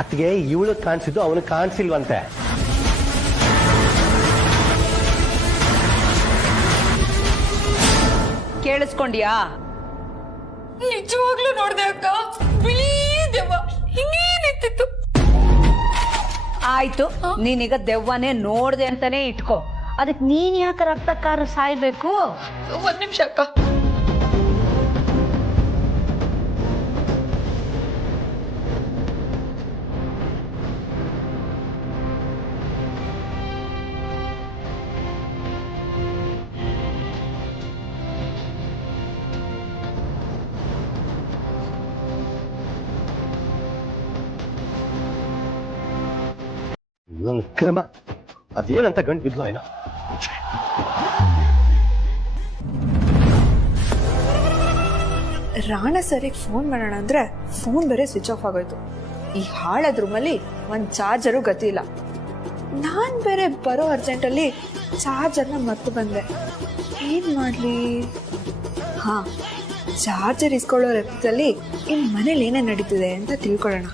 ಅತ್ತಿಗೆ ಇವಳು ಕಾಣಿಸಿದ್ದು ಅವನು ಕಾಣಿಸಿಲ್ವಂತೆ. ಕೇಳಿಸ್ಕೊಂಡ್ಯಾ? ನಿಜವಾಗ್ಲೂ ನೋಡ್ದೆ ಅಕ್ಕ, ಬಿಳಿ ದೆವ್ವ ಹಿಂಗೇ ನಿಂತಿತ್ತು. ಆಯ್ತು, ನೀನೀಗ ದೆವ್ವನೇ ನೋಡ್ದೆ ಅಂತಾನೆ ಇಟ್ಕೋ. ಅದಕ್ಕೆ ನೀನ್ ಯಾಕೆ ರಕ್ತಕಾರ ಸಾಯ್ಬೇಕು? ಒಂದ್ ನಿಮಿಷ ಅಕ್ಕ. ಕ್ರಮ ಅದೇನಂತ ಗಂಟು ಬಿದ್ಲು ಏನೋ. ರಾಣ ಸರಿಗೆ ಫೋನ್ ಮಾಡೋಣ ಅಂದ್ರೆ ಫೋನ್ ಬೇರೆ ಸ್ವಿಚ್ ಆಫ್ ಆಗೋಯ್ತು. ಈ ಹಾಳದ ರೂಮಲ್ಲಿ ಒಂದು ಚಾರ್ಜರು ಗತಿ ಇಲ್ಲ. ನಾನು ಬೇರೆ ಬರೋ ಅರ್ಜೆಂಟಲ್ಲಿ ಚಾರ್ಜರ್ನ ಮರ್ತು ಬಂದೆ. ಏನ್ ಮಾಡ್ಲಿ? ಹಾ, ಚಾರ್ಜರ್ ಇಸ್ಕೊಳ್ಳೋ ರಕ್ತದಲ್ಲಿ ಇನ್ ಮನೇಲಿ ಏನೇ ನಡೀತಿದೆ ಅಂತ ತಿಳ್ಕೊಳ್ಳೋಣ.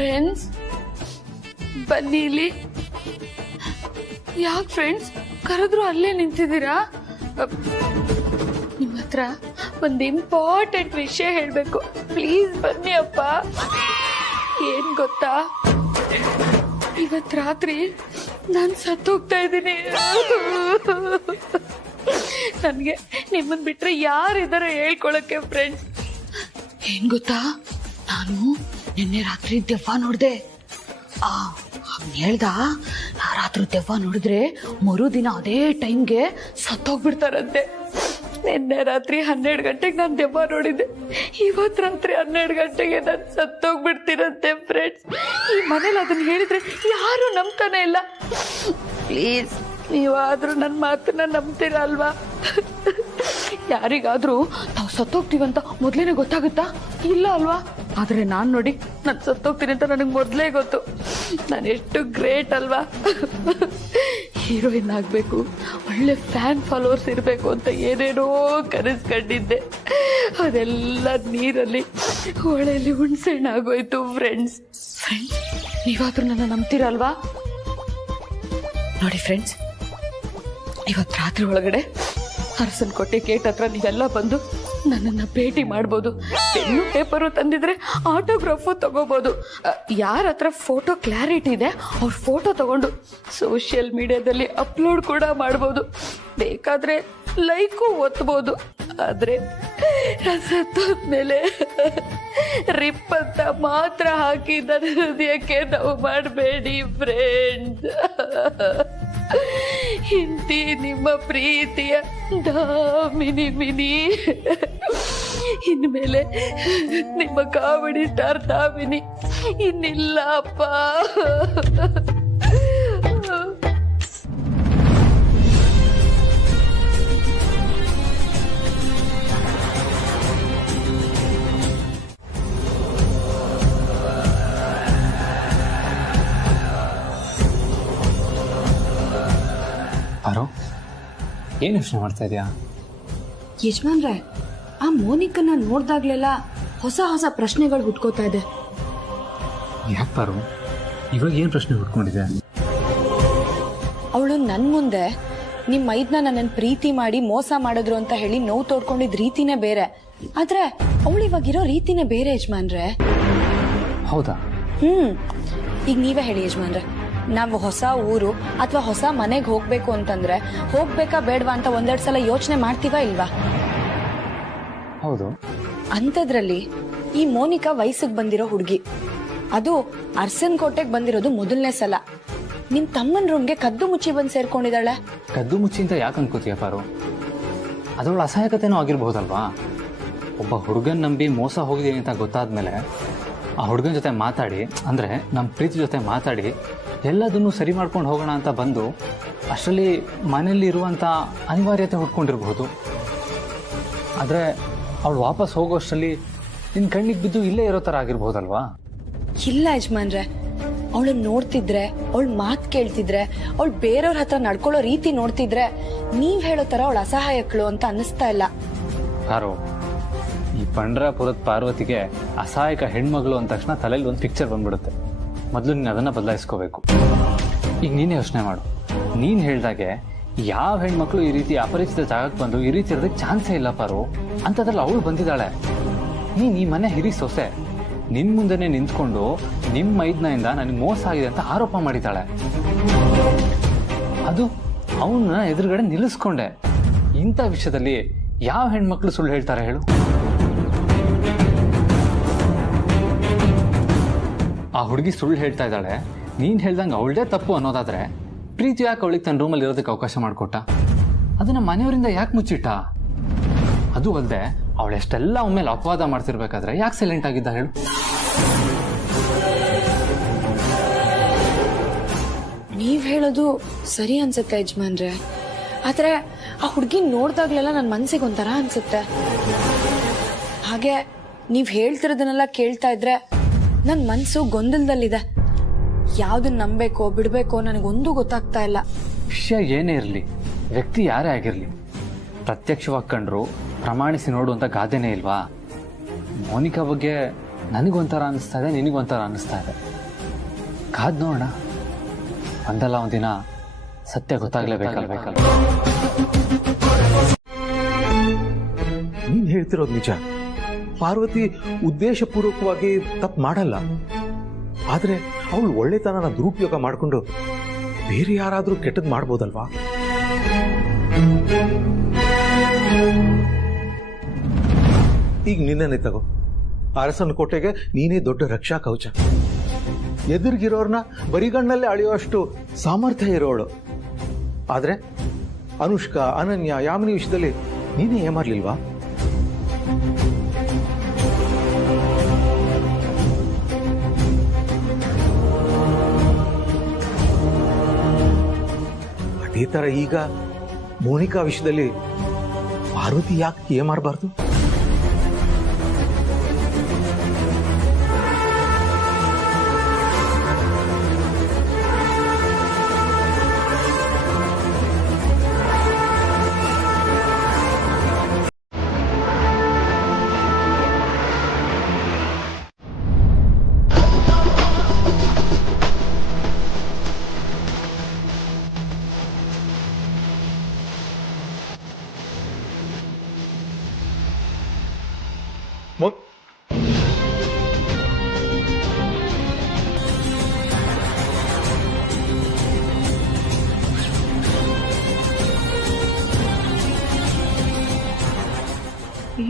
ಫ್ರೆಂಡ್ಸ್ ಬನ್ನಿ ಇಲ್ಲಿ. ಯಾಕೆ ಫ್ರೆಂಡ್ಸ್ ಕರೆದ್ರು ಅಲ್ಲೇ ನಿಂತಿದ್ದೀರಾ? ನಿಮ್ಮ ಹತ್ರ ಒಂದು ಇಂಪಾರ್ಟೆಂಟ್ ವಿಷಯ ಹೇಳ್ಬೇಕು, ಪ್ಲೀಸ್ ಬನ್ನಿ ಅಪ್ಪ. ಏನ್ ಗೊತ್ತಾ, ಇವತ್ ರಾತ್ರಿ ನಾನು ಸತ್ತೋಗ್ತಾ ಇದ್ದೀನಿ. ನನ್ಗೆ ನಿಮ್ಮನ್ ಬಿಟ್ರೆ ಯಾರಿದಾರೆ ಹೇಳ್ಕೊಳಕ್ಕೆ ಫ್ರೆಂಡ್ಸ್? ಏನ್ ಗೊತ್ತಾ, ನಾನು ನಿನ್ನೆ ರಾತ್ರಿ ದೆವ್ವ ನೋಡ್ದೆ. ಹೇಳ್ದ ಯಾರಾದ್ರೂ ದೆವ್ವ ನೋಡಿದ್ರೆ ಮರುದಿನ ಅದೇ ಟೈಮ್ಗೆ ಸತ್ತೋಗ್ಬಿಡ್ತಾರಂತೆ. ನಿನ್ನೆ ರಾತ್ರಿ 12 ಗಂಟೆಗೆ ನಾನು ದೆವ್ವ ನೋಡಿದ್ದೆ, ಇವತ್ತು ರಾತ್ರಿ 12 ಗಂಟೆಗೆ ನಾನು ಸತ್ತೋಗ್ಬಿಡ್ತೀರಂತೆ ಫ್ರೆಂಡ್ಸ್. ಈ ಮನೇಲಿ ಅದನ್ನ ಹೇಳಿದ್ರೆ ಯಾರು ನಂಬ್ತಾನೆ ಇಲ್ಲ. ಪ್ಲೀಸ್ ನೀವಾದ್ರೂ ನನ್ನ ಮಾತನ್ನ ನಂಬ್ತೀರಾ ಅಲ್ವಾ? ಯಾರಿಗಾದ್ರೂ ನಾವು ಸತ್ತೋಗ್ತೀವಂತ ಮೊದ್ಲೇನೆ ಗೊತ್ತಾಗುತ್ತಾ? ಇಲ್ಲ ಅಲ್ವಾ? ಆದ್ರೆ ನಾನ್ ನೋಡಿ ನಾನು ಸತ್ತೋಗ್ತೀನಿ ಅಂತ ನನಗೆ ಮೊದ್ಲೇ ಗೊತ್ತು. ನಾನು ಎಷ್ಟು ಗ್ರೇಟ್ ಅಲ್ವಾ? ಹೀರೋಯಿನ್ ಆಗ್ಬೇಕು, ಒಳ್ಳೆ ಫ್ಯಾನ್ ಫಾಲೋವರ್ಸ್ ಇರಬೇಕು ಅಂತ ಏನೇನೋ ಕನಸ್ಕೊಂಡಿದ್ದೆ. ಅದೆಲ್ಲ ನೀರಲ್ಲಿ ಹೊಳೆಯಲ್ಲಿ ಹುಣ್ಸೆಣ್ಣು ಆಗೋಯ್ತು ಫ್ರೆಂಡ್ಸ್. ನೀವಾದ್ರೂ ನನ್ನ ನಂಬ್ತೀರಲ್ವಾ? ನೋಡಿ ಫ್ರೆಂಡ್ಸ್, ಇವತ್ತು ರಾತ್ರಿ ಒಳಗಡೆ ಅರಸನಕೋಟೆ ಗೇಟ್ ಹತ್ರ ನೀವೆಲ್ಲ ಬಂದು ನನ್ನನ್ನು ಭೇಟಿ ಮಾಡ್ಬೋದು. ಪೆನ್ನು ಪೇಪರು ತಂದಿದ್ರೆ ಆಟೋಗ್ರಾಫು ತಗೋಬೋದು. ಯಾರ ಹತ್ರ ಫೋಟೋ ಕ್ಲಾರಿಟಿ ಇದೆ ಅವ್ರ ಫೋಟೋ ತಗೊಂಡು ಸೋಷಿಯಲ್ ಮೀಡಿಯಾದಲ್ಲಿ ಅಪ್ಲೋಡ್ ಕೂಡ ಮಾಡ್ಬೋದು. ಬೇಕಾದ್ರೆ ಲೈಕು ಒತ್ಬೋದು. ಆದರೆ ಸತ್ತೋದ್ಮೇಲೆ ರಿಪ್ ಅಂತ ಮಾತ್ರ ಹಾಕಿ ನನ್ನ ಹೃದಯಕ್ಕೆ ನೋವು ಮಾಡಬೇಡಿ ಫ್ರೆಂಡ್ಸ್. ಹಿಂದಿ ನಿಮ್ಮ ಪ್ರೀತಿಯ ದಾಮಿನಿ ಮಿನಿ. ಇನ್ಮೇಲೆ ನಿಮ್ಮ ಕಾಮಿಡಿ ಸ್ಟಾರ್ ದಾಮಿನಿ ಇನ್ನಿಲ್ಲ ಅಪ್ಪ. ಆರೋ, ಏನು ಯೋಚನೆ ಮಾಡ್ತಾ ಇದೆಯಾ? ಯಜಮಾನ್ರೆ, ಆ ಮೋನಿಕನ್ನ ನೋಡ್ದಾಗ್ಲೆಲ್ಲ ಹೊಸ ಹೊಸ ಪ್ರಶ್ನೆಗಳು ಹುಟ್ಕೋತಾ ಇದೆ. ಯಾಕೆ ಪಾರು, ಇವಾಗ ಏನು ಪ್ರಶ್ನೆ ಹುಟ್ಕೊಂಡಿದೆ? ಅವಳು ನನ್ನ ಮುಂದೆ ನಿಮ್ಮ ಮೈದ್ನ ನನ್ನನ್ನು ಪ್ರೀತಿ ಮಾಡಿ ಮೋಸ ಮಾಡಿದ್ರು ಅಂತ ಹೇಳಿ ನೋವು ತೋಡ್ಕೊಂಡಿದ್ ರೀತಿನೇ ಬೇರೆ. ಆದ್ರೆ ಅವಳು ಇವಾಗಿರೋ ರೀತಿನೇ ಬೇರೆ ಯಜಮಾನ್ರೆ. ಹೌದಾ? ಈಗ ನೀವೇ ಹೇಳಿ ಯಜಮಾನ್ರೆ, ನಾವು ಹೊಸ ಊರು ಅಥವಾ ಹೊಸ ಮನೆಗೆ ಹೋಗ್ಬೇಕು ಅಂತಂದ್ರೆ ಹೋಗ್ಬೇಕಾ ಬೇಡವಾ ಅಂತ ಒಂದೆರಡು ಸಲ ಯೋಚನೆ ಮಾಡ್ತೀವಾ ಇಲ್ವಾ? ಹೌದು. ಅಂಥದ್ರಲ್ಲಿ ಈ ಮೋನಿಕಾ ವಯಸ್ಸಿಗೆ ಬಂದಿರೋ ಹುಡುಗಿ, ಅದು ಅರಸನಕೋಟೆಗೆ ಬಂದಿರೋದು ಮೊದಲನೇ ಸಲ. ನಿಮ್ ತಮ್ಮನ ರೂಮ್ಗೆ ಕದ್ದು ಮುಚ್ಚಿ ಬಂದು ಸೇರ್ಕೊಂಡಿದ್ದಾಳೆ. ಕದ್ದು ಮುಚ್ಚಿ ಅಂತ ಯಾಕೆ ಅನ್ಕೋತೀಯ ಪಾರು? ಅದರೊಳ ಅಸಹಾಯಕತೆನೂ ಆಗಿರ್ಬೋದಲ್ವಾ? ಒಬ್ಬ ಹುಡುಗನ್ ನಂಬಿ ಮೋಸ ಹೋಗಿದ್ದೀನಿ ಅಂತ ಗೊತ್ತಾದ್ಮೇಲೆ ಆ ಹುಡುಗನ ಜೊತೆ ಮಾತಾಡಿ, ಅಂದರೆ ನಮ್ಮ ಪ್ರೀತಿ ಜೊತೆ ಮಾತಾಡಿ ಎಲ್ಲದನ್ನು ಸರಿ ಮಾಡ್ಕೊಂಡು ಹೋಗೋಣ ಅಂತ ಬಂದು ಅಷ್ಟರಲ್ಲಿ ಮನೆಯಲ್ಲಿ ಇರುವಂಥ ಅನಿವಾರ್ಯತೆ ಹುಡ್ಕೊಂಡಿರ್ಬೋದು. ಆದರೆ ಅವಳು ವಾಪಸ್ ಹೋಗೋಷ್ಟರಲ್ಲಿ ನಿನ್ನ ಕಣ್ಣಿಗೆ ಬಿದ್ದು ಇಲ್ಲೇ ಇರೋ ಥರ ಆಗಿರ್ಬೋದಲ್ವಾ? ಇಲ್ಲ ಯಜಮಾನ್ರೆ, ಅವಳು ನೋಡ್ತಿದ್ರೆ, ಅವಳು ಮಾತು ಕೇಳ್ತಿದ್ರೆ, ಅವಳು ಬೇರೆಯವ್ರ ಹತ್ರ ನಡ್ಕೊಳ್ಳೋ ರೀತಿ ನೋಡ್ತಿದ್ರೆ ನೀವ್ ಹೇಳೋ ತರ ಅವಳು ಅಸಹಾಯಕಳು ಅಂತ ಅನ್ನಿಸ್ತಾ ಇಲ್ಲ. ಪಾರು, ಈ ಪಂಡ್ರಾಪುರದ ಪಾರ್ವತಿಗೆ ಅಸಹಾಯಕ ಹೆಣ್ಮಗಳು ಅಂದ ತಕ್ಷಣ ತಲೆಯಲ್ಲಿ ಒಂದು ಪಿಕ್ಚರ್ ಬಂದ್ಬಿಡುತ್ತೆ. ಮೊದಲು ನೀನು ಅದನ್ನು ಬದಲಾಯಿಸ್ಕೋಬೇಕು. ಈಗ ನೀನೇ ಯೋಚನೆ ಮಾಡು. ನೀನು ಹೇಳ್ದಾಗೆ ಯಾವ ಹೆಣ್ಮಕ್ಳು ಈ ರೀತಿ ಅಪರಿಚಿತ ಜಾಗಕ್ಕೆ ಬಂದು ಈ ರೀತಿ ಇರೋದಕ್ಕೆ ಚಾನ್ಸೇ ಇಲ್ಲ ಪಾರು. ಅಂಥದ್ರಲ್ಲಿ ಅವಳು ಬಂದಿದ್ದಾಳೆ. ನೀನು ಈ ಮನೆ ಹಿರಿ ಸೊಸೆ, ನಿನ್ನ ಮುಂದೆನೇ ನಿಂತ್ಕೊಂಡು ನಿಮ್ಮ ಮೈದ್ನಿಂದ ನನಗೆ ಮೋಸ ಆಗಿದೆ ಅಂತ ಆರೋಪ ಮಾಡಿದ್ದಾಳೆ. ಅದು ಅವನ್ನ ಎದುರುಗಡೆ ನಿಲ್ಲಿಸ್ಕೊಂಡೆ. ಇಂಥ ವಿಷಯದಲ್ಲಿ ಯಾವ ಹೆಣ್ಮಕ್ಳು ಸುಳ್ಳು ಹೇಳ್ತಾರೆ ಹೇಳು? ಆ ಹುಡುಗಿ ಸುಳ್ಳು ಹೇಳ್ತಾ ಇದ್ದಾಳೆ, ನೀನು ಹೇಳ್ದಂಗೆ ಅವಳದೇ ತಪ್ಪು ಅನ್ನೋದಾದ್ರೆ ಪ್ರೀತಿ ಯಾಕೆ ಅವಳಿಗೆ ತನ್ನ ರೂಮಲ್ಲಿ ಇರೋದಕ್ಕೆ ಅವಕಾಶ ಮಾಡಿಕೊಟ್ಟ? ಅದನ್ನು ಮನೆಯವರಿಂದ ಯಾಕೆ ಮುಚ್ಚಿಟ್ಟ? ಅದು ಅಲ್ಲದೆ ಅವಳೆಷ್ಟೆಲ್ಲ ಒಮ್ಮೆಲೆ ಅಪವಾದ ಮಾಡ್ತಿರ್ಬೇಕಾದ್ರೆ ಯಾಕೆ ಸೈಲೆಂಟ್ ಆಗಿದ್ದ ಹೇಳು? ನೀವ್ ಹೇಳೋದು ಸರಿ ಅನ್ಸುತ್ತೆ ಯಜಮಾನ್ರೆ. ಆದ್ರೆ ಆ ಹುಡುಗಿ ನೋಡ್ದಾಗ್ಲೆಲ್ಲ ನನ್ನ ಮನ್ಸಿಗೆ ಒಂಥರ ಅನ್ಸುತ್ತೆ. ಹಾಗೆ ನೀವ್ ಹೇಳ್ತಿರೋದನ್ನೆಲ್ಲ ಕೇಳ್ತಾ ಇದ್ರೆ ನನ್ನ ಮನ್ಸು ಗೊಂದಲದಲ್ಲಿದೆ. ಯಾವ್ದನ್ನ ನಂಬೇಕೋ ಬಿಡ್ಬೇಕೋ ನನಗೊಂದು ಗೊತ್ತಾಗ್ತಾ ಇಲ್ಲ. ವಿಷಯ ಏನೇ ಇರಲಿ, ವ್ಯಕ್ತಿ ಯಾರೇ ಆಗಿರಲಿ, ಪ್ರತ್ಯಕ್ಷವಾಗಿ ಕಂಡ್ರು ಪ್ರಮಾಣಿಸಿ ನೋಡುವಂಥ ಗಾದೆನೇ ಇಲ್ವಾ? ಮೋನಿಕಾ ಬಗ್ಗೆ ನನಗೊಂಥರ ಅನ್ನಿಸ್ತಾ ಇದೆ, ನಿನಗೊಂಥರ ಅನ್ನಿಸ್ತಾ ಇದೆ. ಕಾದ್ ನೋಡೋಣ, ಒಂದಲ್ಲ ಒಂದಿನ ಸತ್ಯ ಗೊತ್ತಾಗ್ಲೇಬೇಕಲ್ಬೇಕಲ್ಲ. ನೀನ್ ಹೇಳ್ತಿರೋದು ನಿಜ. ಪಾರ್ವತಿ ಉದ್ದೇಶಪೂರ್ವಕವಾಗಿ ತಪ್ಪು ಮಾಡಲ್ಲ. ಆದ್ರೆ ಅವಳು ಒಳ್ಳೆತನನ ದುರುಪಯೋಗ ಮಾಡಿಕೊಂಡು ಬೇರೆ ಯಾರಾದ್ರೂ ಕೆಟ್ಟದ್ ಮಾಡ್ಬೋದಲ್ವಾ? ಈಗ ನಿನ್ನೆ ತಗೋ, ಅರಸನಕೋಟೆಗೆ ನೀನೇ ದೊಡ್ಡ ರಕ್ಷಾ ಕವಚ. ಎದುರಿಗಿರೋರ್ನ ಬರಿಗಣ್ಣಲ್ಲೇ ಅಳೆಯುವಷ್ಟು ಸಾಮರ್ಥ್ಯ ಇರೋಳು. ಆದ್ರೆ ಅನುಷ್ಕಾ, ಅನನ್ಯ, ಯಾಮಿನಿ ವಿಷಯದಲ್ಲಿ ನೀನೇ ಏಮಾರ್ಲಿಲ್ವಾ? ಅದೇ ತರ ಈಗ ಮೋನಿಕಾ ವಿಷಯದಲ್ಲಿ ಪಾರ್ವತಿ ಯಾಕೆ ಏಮಾರಬಾರ್ದು?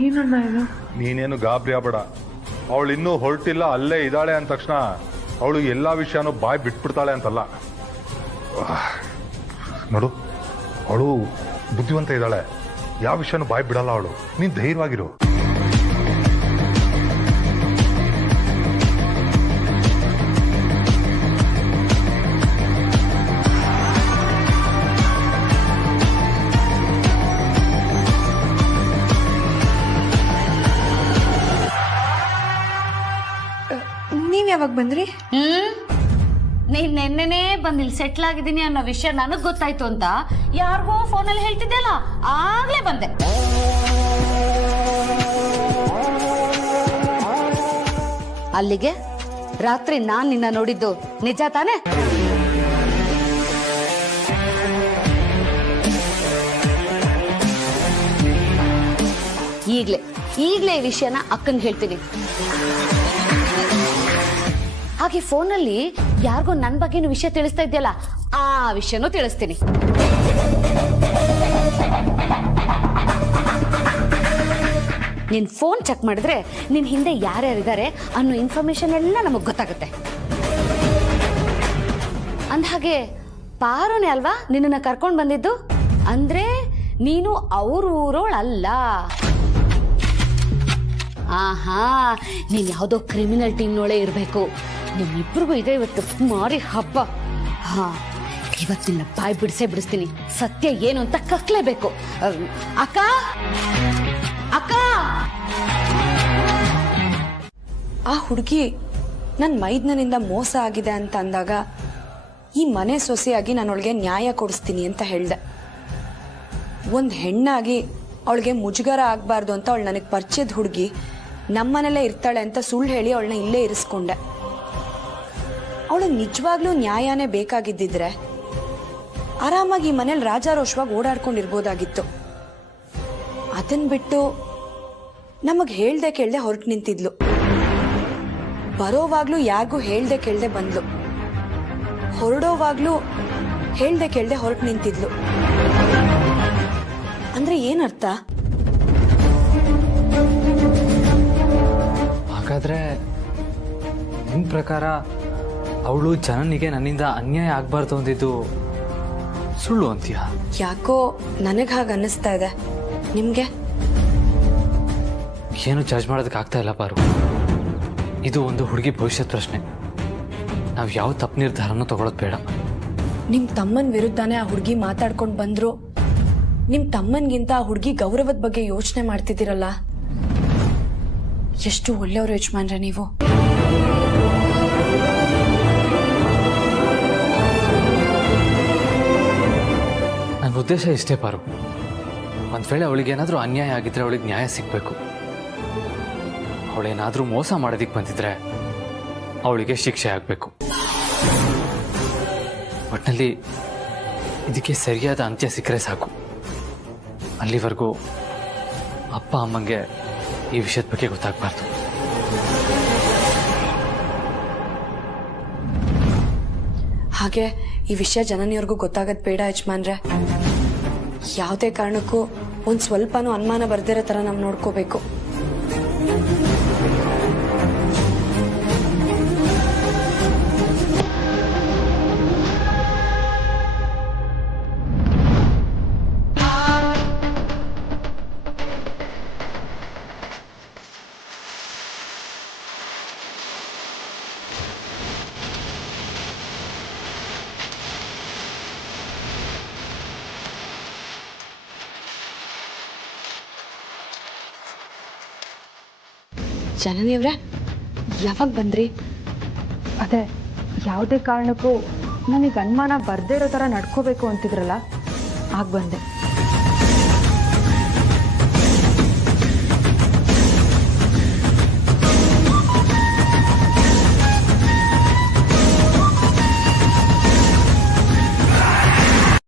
ಏನಣ್ಣ ಇದು? ನೀನೇನು ಗಾಬರಿ ಆಗ್ಬೇಡ. ಅವಳು ಇನ್ನೂ ಹೊರಟಿಲ್ಲ, ಅಲ್ಲೇ ಇದ್ದಾಳೆ ಅಂದ ತಕ್ಷಣ ಅವಳು ಎಲ್ಲಾ ವಿಷಯನೂ ಬಾಯ್ ಬಿಟ್ಬಿಡ್ತಾಳೆ ಅಂತಲ್ಲ. ನೋಡು, ಅವಳು ಬುದ್ಧಿವಂತ ಇದ್ದಾಳೆ, ಯಾವ ವಿಷಯನೂ ಬಾಯ್ ಬಿಡಲ್ಲ ಅವಳು. ನೀನ್ ಧೈರ್ಯವಾಗಿರು. ನೀವ್ ಯಾವಾಗ ಬಂದ್ರಿ? ನೀನ್ ನೆನ್ನೆನೇ ಬಂದ್ ಇಲ್ಲಿ ಸೆಟ್ಲ್ ಆಗಿದ್ದೀನಿ ಅನ್ನೋ ವಿಷಯ ನನಗ್ ಗೊತ್ತಾಯ್ತು ಅಂತ ಯಾರಿಗೋ ಫೋನಲ್ಲಿ ಹೇಳ್ತಿದ್ದೆಲ್ಲ, ಆಗ್ಲೇ ಬಂದೆ. ಅಲ್ಲಿಗೆ ರಾತ್ರಿ ನಾನ್ ನಿನ್ನ ನೋಡಿದ್ದು ನಿಜ ತಾನೆ? ಈಗ್ಲೇ ಈ ವಿಷಯನ ಅಕ್ಕಂಗೆ ಹೇಳ್ತೀನಿ. ಹಾಗೆ ಫೋನಲ್ಲಿ ಯಾರಿಗೋ ನನ್ ಬಗ್ಗೆನೂ ವಿಷಯ ತಿಳಿಸ್ತಾ ಇದ್ಯಲ್ಲ, ಆ ವಿಷಯನೂ ತಿಳಿಸ್ತೀನಿ. ನಿನ್ ಫೋನ್ ಚೆಕ್ ಮಾಡಿದ್ರೆ ನಿನ್ ಹಿಂದೆ ಯಾರ್ಯಾರಿದ್ದಾರೆ ಅನ್ನೋ ಇನ್ಫಾರ್ಮೇಶನ್ ಎಲ್ಲ ನಮಗ್ ಗೊತ್ತಾಗುತ್ತೆ. ಅಂದ್ಹಾಗೆ ಪಾರುನೇ ಅಲ್ವಾ ನಿನ್ನ ಕರ್ಕೊಂಡ್ ಬಂದಿದ್ದು? ಅಂದ್ರೆ ನೀನು ಅವ್ರ ಊರೋಳಲ್ಲ. ಆಹಾ, ನೀನ್ ಯಾವ್ದೋ ಕ್ರಿಮಿನಲ್ ಟೀಮ್ನೊಳೆ ಇರ್ಬೇಕು. ನಿಮ್ಮಿಬ್ರಿಗೂ ಇದೆ ಇವತ್ತು ಮಾರಿ ಹಬ್ಬ. ಹಾ, ಇವತ್ತಿನ ಬಾಯ್ ಬಿಡಿಸ್ತೀನಿ. ಸತ್ಯ ಏನು ಅಂತ ಕಕ್ಲೇಬೇಕು. ಅಕ್ಕ ಅಕ್ಕ, ಆ ಹುಡುಗಿ ನನ್ನ ಮೈದ್ನನಿಂದ ಮೋಸ ಆಗಿದೆ ಅಂತ ಅಂದಾಗ ಈ ಮನೆ ಸೊಸೆಯಾಗಿ ನಾನು ಅವಳಿಗೆ ನ್ಯಾಯ ಕೊಡಿಸ್ತೀನಿ ಅಂತ ಹೇಳ್ದೆ. ಒಂದು ಹೆಣ್ಣಾಗಿ ಅವಳಿಗೆ ಮುಜುಗರ ಆಗಬಾರ್ದು ಅಂತ ಅವಳು ನನಗೆ ಪರಿಚಯದ ಹುಡುಗಿ ನಮ್ಮನೆಲ್ಲೇ ಇರ್ತಾಳೆ ಅಂತ ಸುಳ್ಳು ಹೇಳಿ ಅವಳನ್ನ ಇಲ್ಲೇ ಇರಿಸ್ಕೊಂಡೆ. ಅವಳು ನಿಜವಾಗ್ಲೂ ನ್ಯಾಯನೇ ಬೇಕಾಗಿದ್ದಿದ್ರೆ ಆರಾಮಾಗಿ ಈ ಮನೇಲಿ ರಾಜಾರೋಷವಾಗಿ ಓಡಾಡ್ಕೊಂಡಿರ್ಬೋದಾಗಿತ್ತು. ಅದನ್ ಬಿಟ್ಟು ನಮಗ್ ಹೇಳ್ದೆ ಕೇಳ್ದೆ ಹೊರಟು ನಿಂತಿದ್ಲು. ಬರೋವಾಗ್ಲೂ ಯಾರಿಗೂ ಹೇಳ್ದೆ ಕೇಳ್ದೆ ಬಂದ್ಲು, ಹೊರಡೋವಾಗ್ಲೂ ಹೇಳ್ದೆ ಕೇಳ್ದೆ ಹೊರಟು ನಿಂತಿದ್ಲು. ಅಂದ್ರೆ ಏನರ್ಥ? ಹಾಗಾದ್ರೆ ನಿಮ್ ಪ್ರಕಾರ ಅವಳು ಜನನಿಗೆ ನನ್ನಿಂದ ಅನ್ಯಾಯ ಆಗ್ಬಾರ್ದು ಅಂದಿದ್ದು ಸುಳ್ಳು ಅಂತೀಯ? ಯಾಕೋ ನನಗ್ ಹಾಗ ಅನ್ನಿಸ್ತಾ ಇದೆ. ನಿಮ್ಗೆ? ಏನು ಜಡ್ಜ್ ಮಾಡೋದಕ್ಕೆ ಆಗ್ತಾ ಇಲ್ಲ ಪಾರು. ಇದು ಒಂದು ಹುಡುಗಿ ಭವಿಷ್ಯದ ಪ್ರಶ್ನೆ. ನಾವು ಯಾವ ತಪ್ಪು ನಿರ್ಧಾರನೂ ತಗೊಳ್ಳೋದು ಬೇಡ. ನಿಮ್ ತಮ್ಮನ್ ವಿರುದ್ಧನೇ ಆ ಹುಡುಗಿ ಮಾತಾಡ್ಕೊಂಡು ಬಂದ್ರು. ನಿಮ್ ತಮ್ಮನ್ಗಿಂತ ಆ ಹುಡುಗಿ ಗೌರವದ ಬಗ್ಗೆ ಯೋಚನೆ ಮಾಡ್ತಿದ್ದೀರಲ್ಲ, ಎಷ್ಟು ಒಳ್ಳೆಯವರು ಯಜಮಾನ್ರೆ ನೀವು. ನನ್ನ ಉದ್ದೇಶ ಇಷ್ಟೇ ಪಾರು. ಒಂದ್ ವೇಳೆ ಅವಳಿಗೇನಾದ್ರೂ ಅನ್ಯಾಯ ಆಗಿದ್ರೆ ಅವಳಿಗೆ ನ್ಯಾಯ ಸಿಗ್ಬೇಕು. ಅವಳೇನಾದ್ರೂ ಮೋಸ ಮಾಡೋದಿಕ್ ಬಂದಿದ್ರೆ ಅವಳಿಗೆ ಶಿಕ್ಷೆ ಆಗ್ಬೇಕು. ಒಟ್ಟಿನಲ್ಲಿ ಇದಕ್ಕೆ ಸರಿಯಾದ ಅಂತ್ಯ ಸಿಕ್ಕರೆ ಸಾಕು. ಅಲ್ಲಿವರೆಗೂ ಅಪ್ಪ ಅಮ್ಮಂಗೆ ಈ ವಿಷಯದ ಬಗ್ಗೆ ಗೊತ್ತಾಗಬಾರ್ದು. ಹಾಗೆ ಈ ವಿಷಯ ಜನನಿಯವ್ರಿಗೂ ಗೊತ್ತಾಗದ್ ಬೇಡ ಯಜಮಾನ್ರೆ. ಯಾವುದೇ ಕಾರಣಕ್ಕೂ ಒಂದ್ ಸ್ವಲ್ಪನೂ ಅನುಮಾನ ಬರ್ದಿರೋ ತರ ನಾವು ನೋಡ್ಕೋಬೇಕು. ಜನನಿಯವ್ರೆ ಯಾವಾಗ ಬಂದ್ರಿ? ಅದೇ ಯಾವುದೇ ಕಾರಣಕ್ಕೂ ನನಗೆ ಅನುಮಾನ ಬರ್ದೇ ಇರೋ ಥರ ನಡ್ಕೋಬೇಕು ಅಂತಿದ್ರಲ್ಲ ಆಗ ಬಂದೆ.